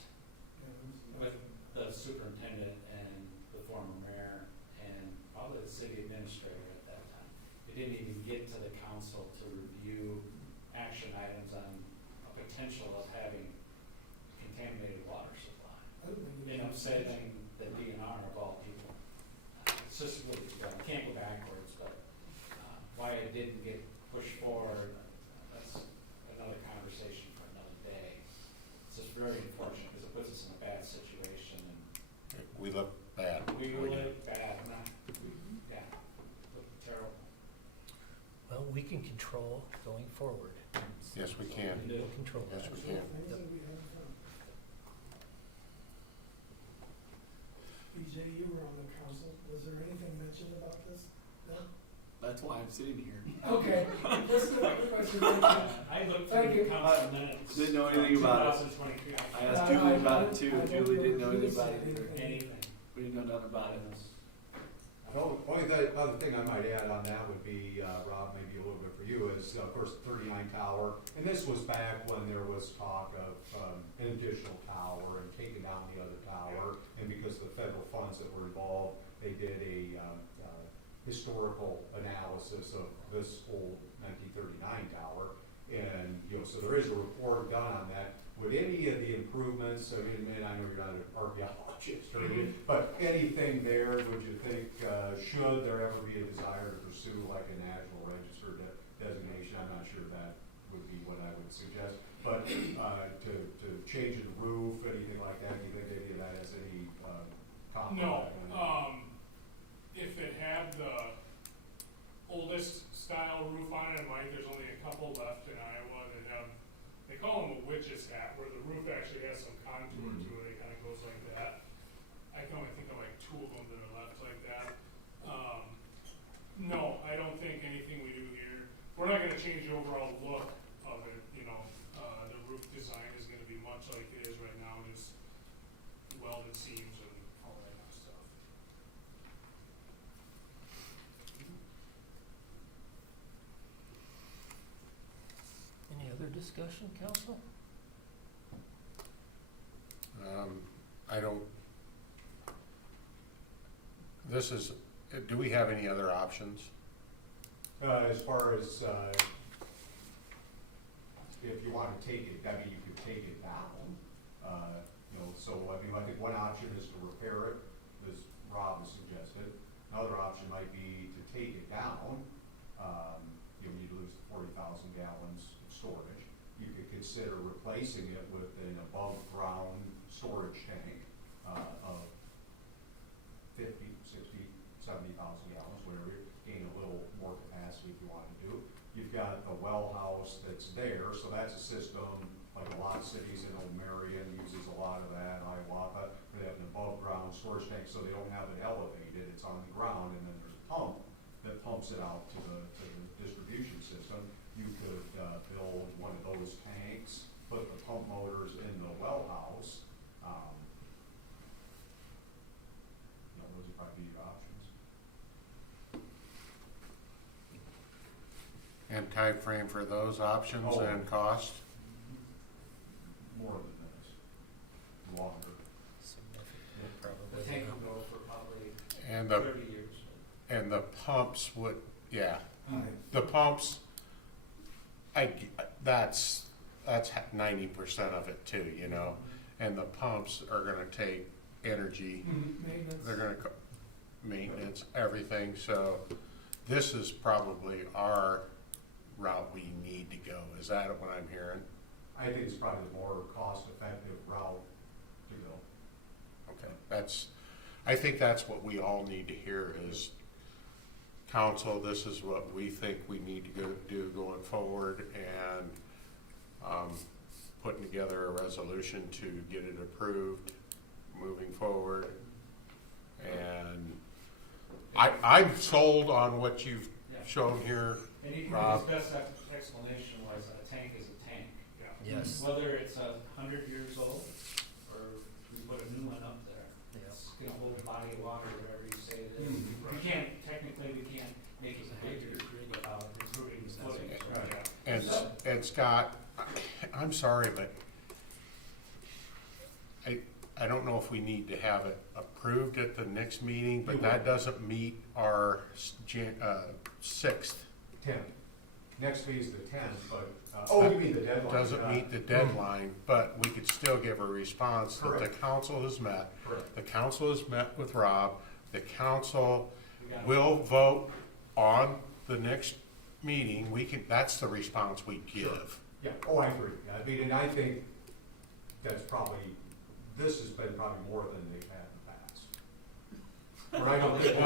with the superintendent and the former mayor and probably the city administrator at that time. It didn't even get to the council to review action items on a potential of having contaminated water supply. Upsetting the DNR of all people. It's just really, can't go backwards, but why it didn't get pushed forward, that's another conversation for another day. It's just very unfortunate because it puts us in a bad situation and We look bad. we look bad, yeah, look terrible. Well, we can control going forward. Yes, we can. We'll control Yes, that. we can. Things that we haven't done. BJ, you were on the council, was there anything mentioned about this? No? That's why I'm sitting here. Okay, listen to my question. I looked Thank through you. the council minutes. Didn't know anything about it. 2023. I asked Julie about it too. I don't Julie didn't know remember anything about it you either. saying Anything. We didn't know nothing about it. Well, only other thing I might add on that would be, Rob, maybe a little bit for you, is of course 39 Tower, and this was back when there was talk of an additional tower and taking down the other tower, and because of the federal funds that were involved, they did a historical analysis of this old 1939 tower, and so there is a report done on that. Would any of the improvements, I mean, and I know you're not an archaeologist, but anything there, would you think, should there ever be a desire to pursue like a national register designation? I'm not sure that would be what I would suggest, but to change the roof, anything like that, do you think any of that has any comment? No, if it had the oldest style roof on it, and like there's only a couple left in Iowa that have, they call them a witch's hat, where the roof actually has some contour to it, it kind of goes like that. I can only think of like 2 of them that are left like that. No, I don't think anything we do here, we're not gonna change the overall look of it, you know, the roof design is gonna be much like it is right now, just welded seams and all that kind of stuff. Any other discussion, council? I don't, do we have any other options? As far as, if you want to take it, I mean, you could take it down, so I think one option is to repair it, as Rob has suggested. Another option might be to take it down, you lose 40,000 gallons of storage. You could consider replacing it with an above-ground storage tank of 50, 60, 70,000 gallons, whatever, gain a little more capacity if you want to do. You've got a well house that's there, so that's a system, like a lot of cities in Old Marion uses a lot of that, Hiawatha, they have an above-ground storage tank, so they don't have it elevated, it's on the ground, and then there's a pump that pumps it out to the distribution system. You could build one of those tanks, put the pump motors in the well house, time frame for those options Oh. and cost? More than this, longer. Significant, The probably. tank will go for probably And the 30 years. and the pumps would, yeah, Aye. the pumps. That's 90% of it too, you know. And the pumps are going to take energy. Maintenance. They're going to maintenance everything. So this is probably our route we need to go. Is that what I'm hearing? I think it's probably the more cost-effective route to go. Okay, I think that's what we all need to hear is, council, this is what we think we need to do going forward, and putting together a resolution to get it approved moving forward. And I'm sold on what you've Yeah. shown here. And his Rob? best explanation was a tank is a tank. Yeah. Yes, Whether it's 100 years old or we put a new one up there, yes. it's gonna hold a body of water, whatever you say it is. We can't, technically, we can't make it bigger without improving the footing. And, and Scott, I'm sorry, but I don't know if we need to have it approved at the next meeting, but that doesn't meet our 6th. 10th. Next week is the 10th, but, you mean the deadline? Doesn't meet the deadline, but we could still give a response that the Correct. council has met. Correct. The council has met with Rob. The council We gotta- will vote on the next meeting. That's the response we give. Yeah, I agree. I mean, and I think that's probably, this has been probably more than they've had in the past. Or I don't think,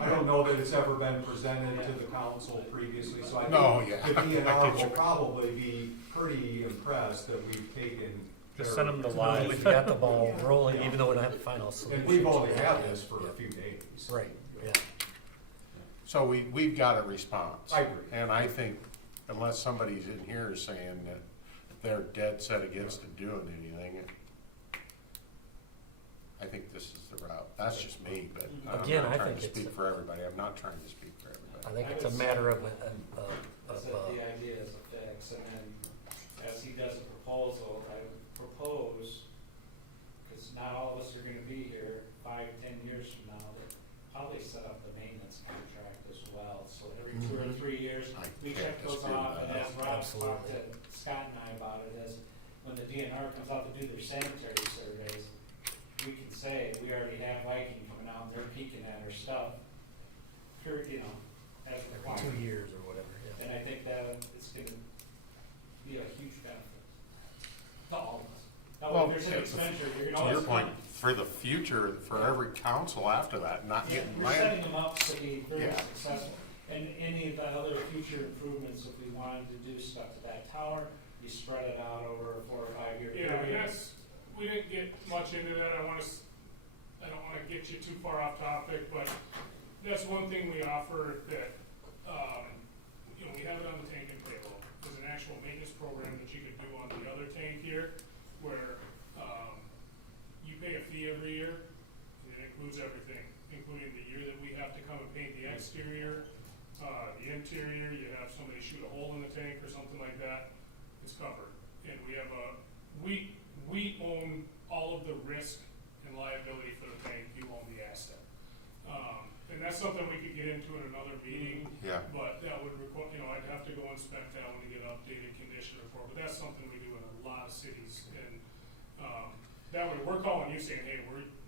I don't know that it's ever been presented to the council previously, so I No, think yeah. the DNR will probably be pretty impressed that we've taken. Just their- send them the We've live. got the ball rolling, Yeah. even though we don't have the final solution. And we've only had this for a few days. Right, yeah. So we've got a response. I agree. And I think unless somebody's in here saying that they're dead set against it doing anything, I think this is the route. That's just me, but I'm Again, not I trying think to it's speak a- for everybody. I'm not trying to speak for I everybody. think it's a matter of, That's the idea is a fix, and then as he does a proposal, I would propose, because not all of us are gonna be here 5, 10 years from now, that probably set up the maintenance contract as well, so every 2 or 3 years, I we can't check those dispute off, that. and as Rob talked Absolutely. to Scott and I about it, is when the DNR comes out to do their sanitary surveys, we can say, we already have Viking coming out, and they're peeking at our stuff, as a every requirement. 2 years or whatever, yeah. And I think that it's gonna be a huge benefit to all of us. That way, Well, if there's an yeah, expenditure, you're To gonna your always point, fund. for the future, for every council after that, not Yeah, getting we're land. setting them up to be very Yeah. successful. And any of the other future improvements, if we wanted to do stuff to that tower, you spread it out over a 4 or 5 year Yeah, period. we didn't get much into that. I don't wanna get you too far off topic, but that's one thing we offer that, we have it on the tank and payroll. There's an actual maintenance program that you could do on the other tank here, where, you pay a fee every year, and it includes everything, including the year that we have to come and paint the exterior, the interior, you have somebody shoot a hole in the tank or something like that, it's covered. And we have we own all of the risk and liability for the tank, you own the asset. And that's something we could get into in another meeting, Yeah. but that would require, I'd have to go inspect that one to get an updated condition report, but that's something we do in a lot of cities. And, that way, we're calling you saying, hey,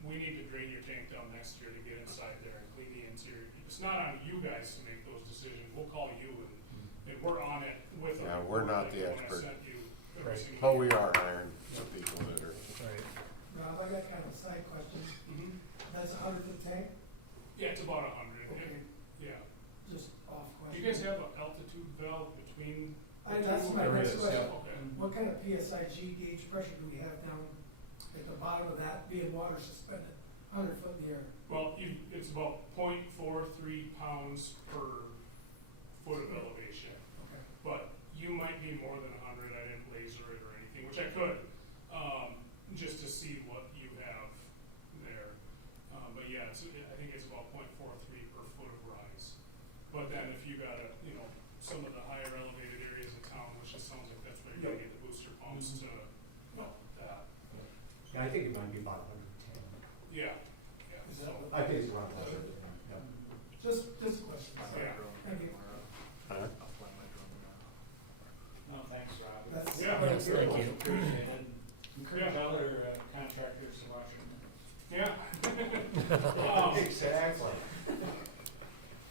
we need to drain your tank down next year to get inside there and clean the interior. It's not on you guys to make those decisions, we'll call you and we're on it with them. Yeah, we're not the Like when I expert. sent you every Right. single But year. we are hiring some people that are. Right. Rob, I got kind of a side question. Mhm. That's a 100-foot tank? Yeah, it's about 100, Okay, yeah. just off Do question. you guys have an altitude valve between? That's my There next is, question. Okay. What kind of PSIG gauge pressure do we have down at the bottom of that, being water suspended, 100 foot in the air? Well, it's about 0.43 pounds per foot of elevation. Okay. But you might be more than 100, I didn't laser it or anything, which I could, just to see what you have there. But yeah, I think it's about 0.43 per foot of rise. But then if you got some of the higher elevated about 110. Yeah, Is so, that what- I think it's around 110, yeah. Just questions. yeah. Thank you. No, thanks, Rob. That's- Yeah. Yes, thank you. Appreciate it. Encourage other contractors to watch it. Yeah. Exactly.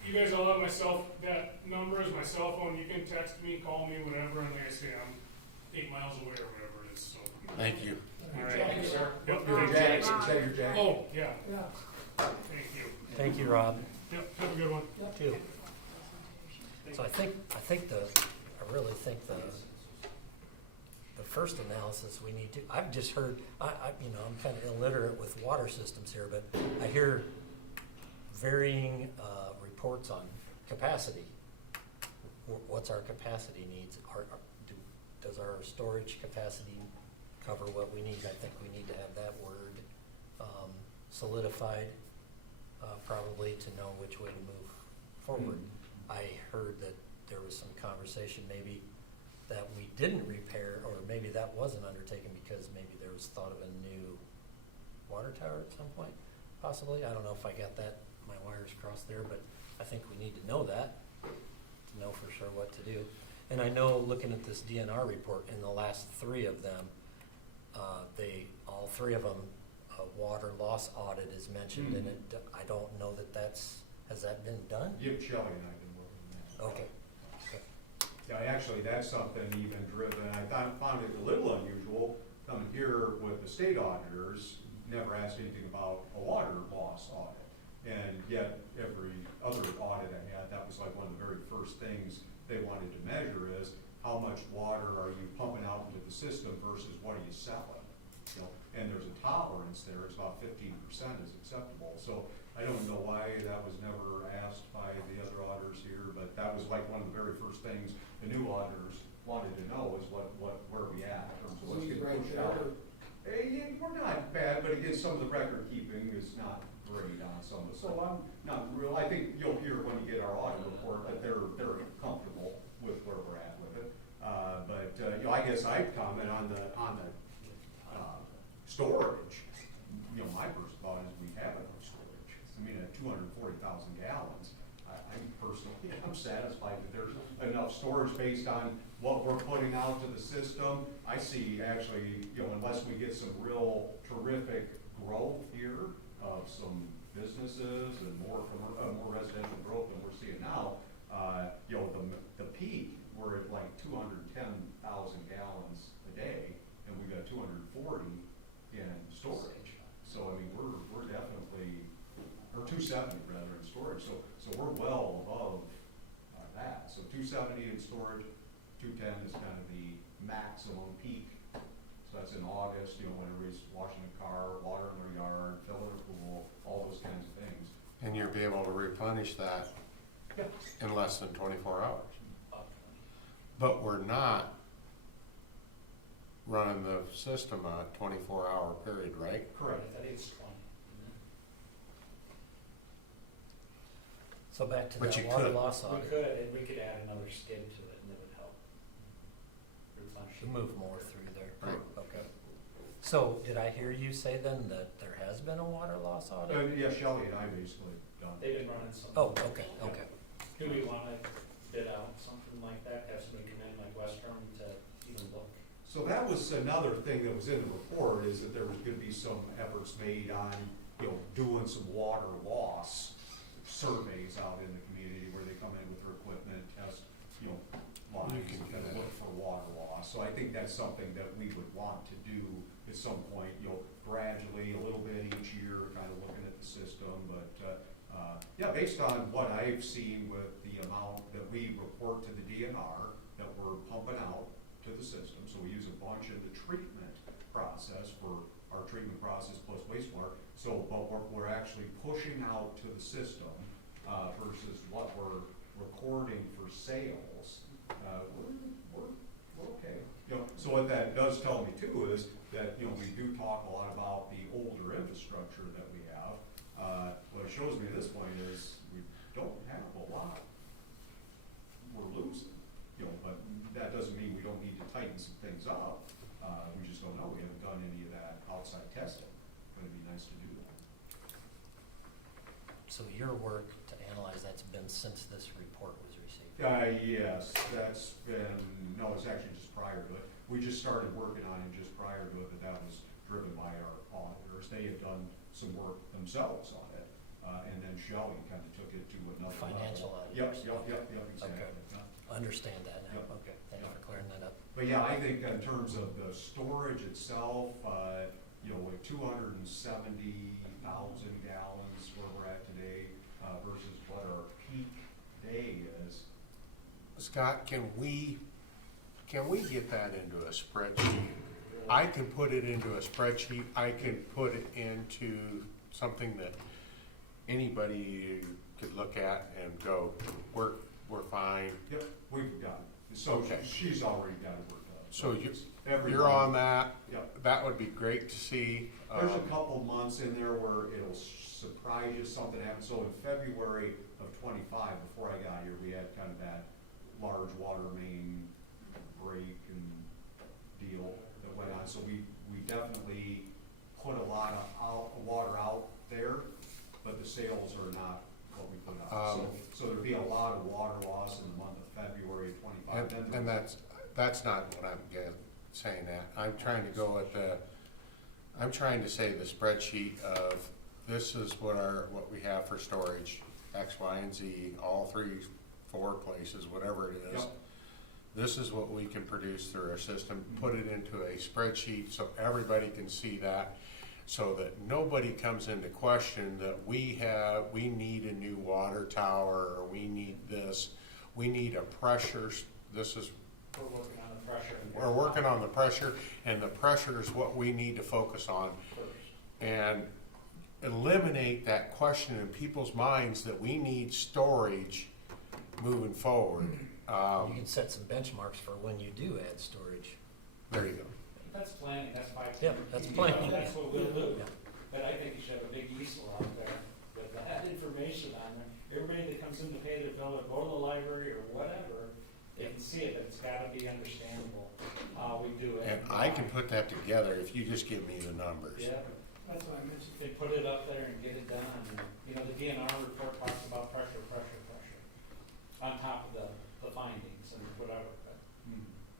You guys all have that number is my cell phone, you can text me, call me, whatever, and like I say, I'm 8 miles away or whatever it is, so. Thank you. All right. Thank you, sir. Yep, Your thank Jack, you. is that your Jack? Oh, yeah, Yeah. thank you. Thank you, Rob. Yep, have a good one. Too. So I really think the first analysis we need to, I've just heard, I'm kind of illiterate with water systems here, but I hear varying, reports on capacity. What's our capacity needs? Does our storage capacity cover what we need? I think we need to have that word, solidified, probably to know which way to move forward. I heard that there was some conversation maybe that we didn't repair, or maybe that wasn't undertaken because maybe there was thought of a new water tower at some point, possibly. I don't know if I got that, my wires crossed there, but I think we need to know that, to know for sure what to do. And I know, looking at this DNR report, in the last 3 of them, all 3 of them, water loss audit is mentioned in it. I don't know has that been done? Yep, Shelley and I have been working on that. Okay. Yeah, actually, that's something even driven, I found it a little unusual, coming here with the state auditors, never asked anything about a water loss audit. And yet, every other audit I had, that was like one of the very first things they wanted to measure is, how much water are you pumping out into the system versus what are you selling? And there's a tolerance there, it's about 15% is acceptable. So I don't know why that was never asked by the other auditors here, but that was like one of the very first things the new auditors wanted to know is where are we at in terms of what's getting pushed out. Yeah, we're not bad, but again, some of the record keeping is not great on some of it. So I'm not real, I think you'll hear when you get our audit report that they're comfortable with where we're at with it. I guess I'd comment on the storage. My first thought is we have enough storage. I mean, at 240,000 gallons, I'm satisfied that there's enough storage based on what we're putting out to the system. I see actually, unless we get some real terrific growth here of some businesses and more residential growth than we're seeing now, the peak, we're at like 210,000 gallons a day, and we got 240 in storage. So I mean, we're definitely, or 270 rather in storage. So we're well above that. So 270 in storage, 210 is kind of the maximum peak. So that's in August, when everybody's washing a car, watering their yard, filling their pool, all those kinds of things. And you'll be able to replenish that in less than 24 hours. But we're not running the system a 24-hour period, right? Correct. I think it's 20. So back to But that you water could. loss We audit, could, and we could add another skid to it, and it would help replenish. to move more through there. Right. Okay. So did I hear you say then that there has been a water loss audit? Yeah, Shelley and I basically done. They've been running some. Oh, okay, okay. Do we want to bid out something like that, have somebody come in like Western to even look? So that was another thing that was in the report, is that there was gonna be some efforts made on, doing some water loss surveys out in the community where they come in with their equipment, test, lines, can and kind do of that. look for water loss. So I think that's something that we would want to do at some point, gradually, a little bit each year, kind of looking at the system. But, based on what I've seen with the amount that we report to the DNR that we're pumping out to the system, so we use a bunch in the treatment process for our treatment process plus wastewater. So, but we're actually pushing out to the system versus what we're recording for sales. We're okay. So what that does tell me too is that we do talk a lot about the older infrastructure that we have. What it shows me at this point is we don't have a lot we're losing. But that doesn't mean we don't need to tighten some things up. We just don't know. We haven't done any of that outside testing. So your work to analyze that's been since this report was received? Yes, that's been, no, it's actually just prior to it. We just started working on it just prior to it, but that was driven by our auditors. They had done some work themselves on it, and then Shelley kind of took it to another level. Financial Yep, auditors. exactly. Understand that now. Yep. Okay, thank you for clearing that up. But yeah, I think in terms of the storage itself, like 270,000 gallons where we're at today, versus what our peak day is. Scott, can we get that into a spreadsheet? I can put it into a spreadsheet, I can put it into something that anybody could look at and go, we're fine. Yep, we've done. So Okay. she's already done work on it. So Every you're month. on that, Yep. that would be great to see. There's a couple months in there where it'll surprise you, something happens. So in February of 25, before I got here, we had kind of that large water main break and deal that went on. So we definitely put a lot of water out there, but the sales are not what we put out. So there'd be a lot of water loss in the month of February of 25. And that's not what I'm saying that. I'm trying to go at I'm trying to say the spreadsheet of, this is what we have for storage, X, Y, and Z, all 3, 4 places, whatever it is. Yep. This is what we can produce through our system, put it into a spreadsheet so everybody can see that, so that nobody comes into question that we need a new water tower, or we need this, we need a pressure, this is, We're working on the pressure. we're working on the pressure, and the pressure is what we need to focus on. First. And eliminate that question in people's minds that we need storage moving forward. You can set some benchmarks for when you do add storage. There you go. That's planning, that's my. Yep, that's planning. That's what we'll do. Yeah. But I think you should have a big easel out there with that information on there. Everybody that comes in to pay their bill or go to the library or whatever, they can see it, but it's gotta be understandable how we do it. And I can put that together if you just give me the numbers. Yeah, That's what I mentioned. they put it up there and get it done. And, the DNR report talks about pressure, on top of the findings and whatever, but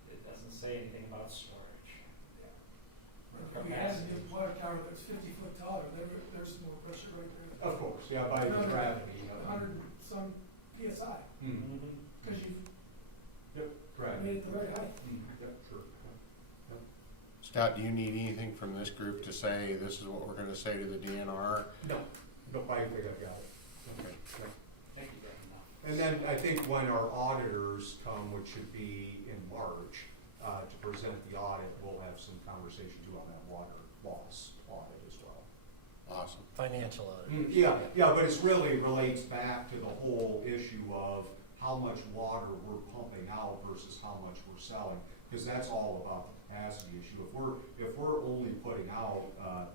it doesn't say anything about storage. If we had a new water tower that's 50 foot taller, there's more pressure right there. Of course, yeah, by the gravity. 100 some PSI, Mm-hmm. because you Yep, gravity. made it the right height. Yep, sure. Scott, do you need anything from this group to say, this is what we're gonna say to the DNR? No, I think I've got it. Okay. Thank you very much. And then I think when our auditors come, which should be in March, to present the audit, we'll have some conversation too on that water loss audit as well. Awesome. Financial audit. Yeah, but it really relates back to the whole issue of how much water we're pumping out versus how much we're selling, because that's all about the capacity issue. If we're only putting out,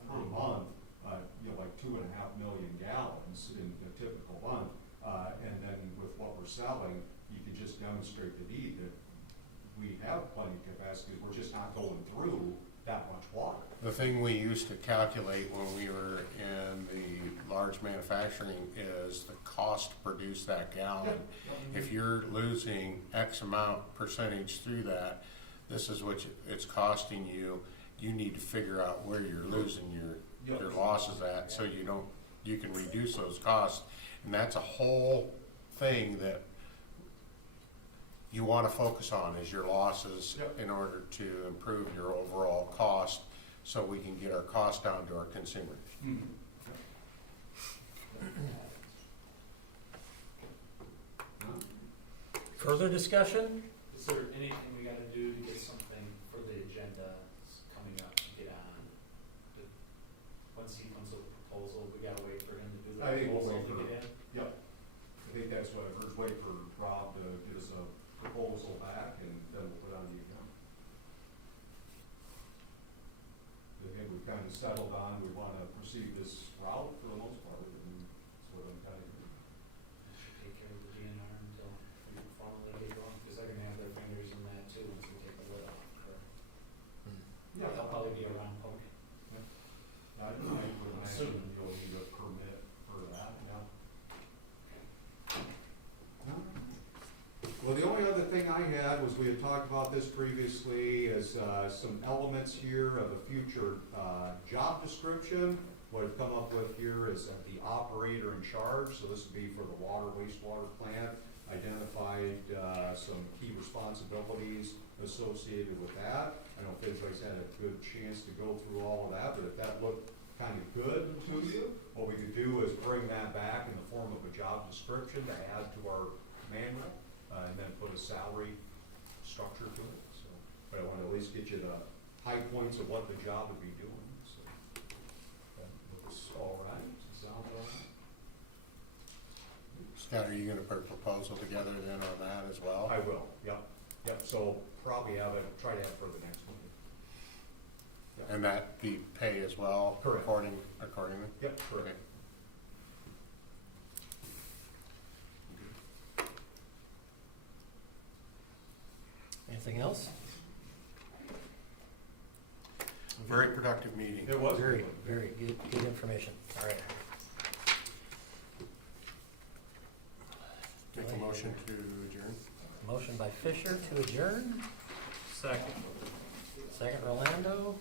per month, like 2.5 million gallons in a typical month, and then with what we're selling, you can just demonstrate the need that we have plenty of capacity, we're just not going through that much water. The thing we used to calculate when we were in the large manufacturing is the cost to produce that gallon. If you're losing X amount percentage through that, this is what it's costing you. You need to figure out where you're losing your losses at, so you can reduce those costs. And that's a whole thing that you want to focus on, is your losses in order to improve your overall cost, so we can get our cost down to our consumers. Further discussion? Is there anything we gotta do to get something for the agenda coming up to get on? Once he comes with a proposal, we gotta wait for him to do the I think we'll proposal wait to for get in? Yep, I think that's what I've heard, wait for Rob to give us a proposal back, and then we'll put on the account. I think we've kind of settled on, we wanna proceed this route for the most part, and that's what I'm kind of doing. I should take care of the DNR until we formally get going, because they're gonna have their fingers in that too, once we take the lid off. They'll probably be around poking. I would imagine you'll need a permit for that, yeah. previously is some elements here of a future job description. What I've come up with here is the operator in charge, so this would be for the water wastewater plant. Identified some key responsibilities associated with that. I don't know if anybody's had a good chance to go through all of that, but if that looked kind of good to you, what we could do is bring that back in the form of a job description to add to our manual, and then put a salary structure to it. So, but I want to at least get you the high points of what the job would be doing. So that looks all right. Does it sound all right? Scott, are you gonna put a proposal together then on that as well? I will. Yep. Yep. So probably try to have for the next one. Yep. And that be pay as well? Correct. Accordingly? Yep. Correct. Okay. Anything else? Very productive meeting. It was Very, very good information. All right. Make a motion to adjourn. Motion by Fisher to adjourn. Second. Second Rolando.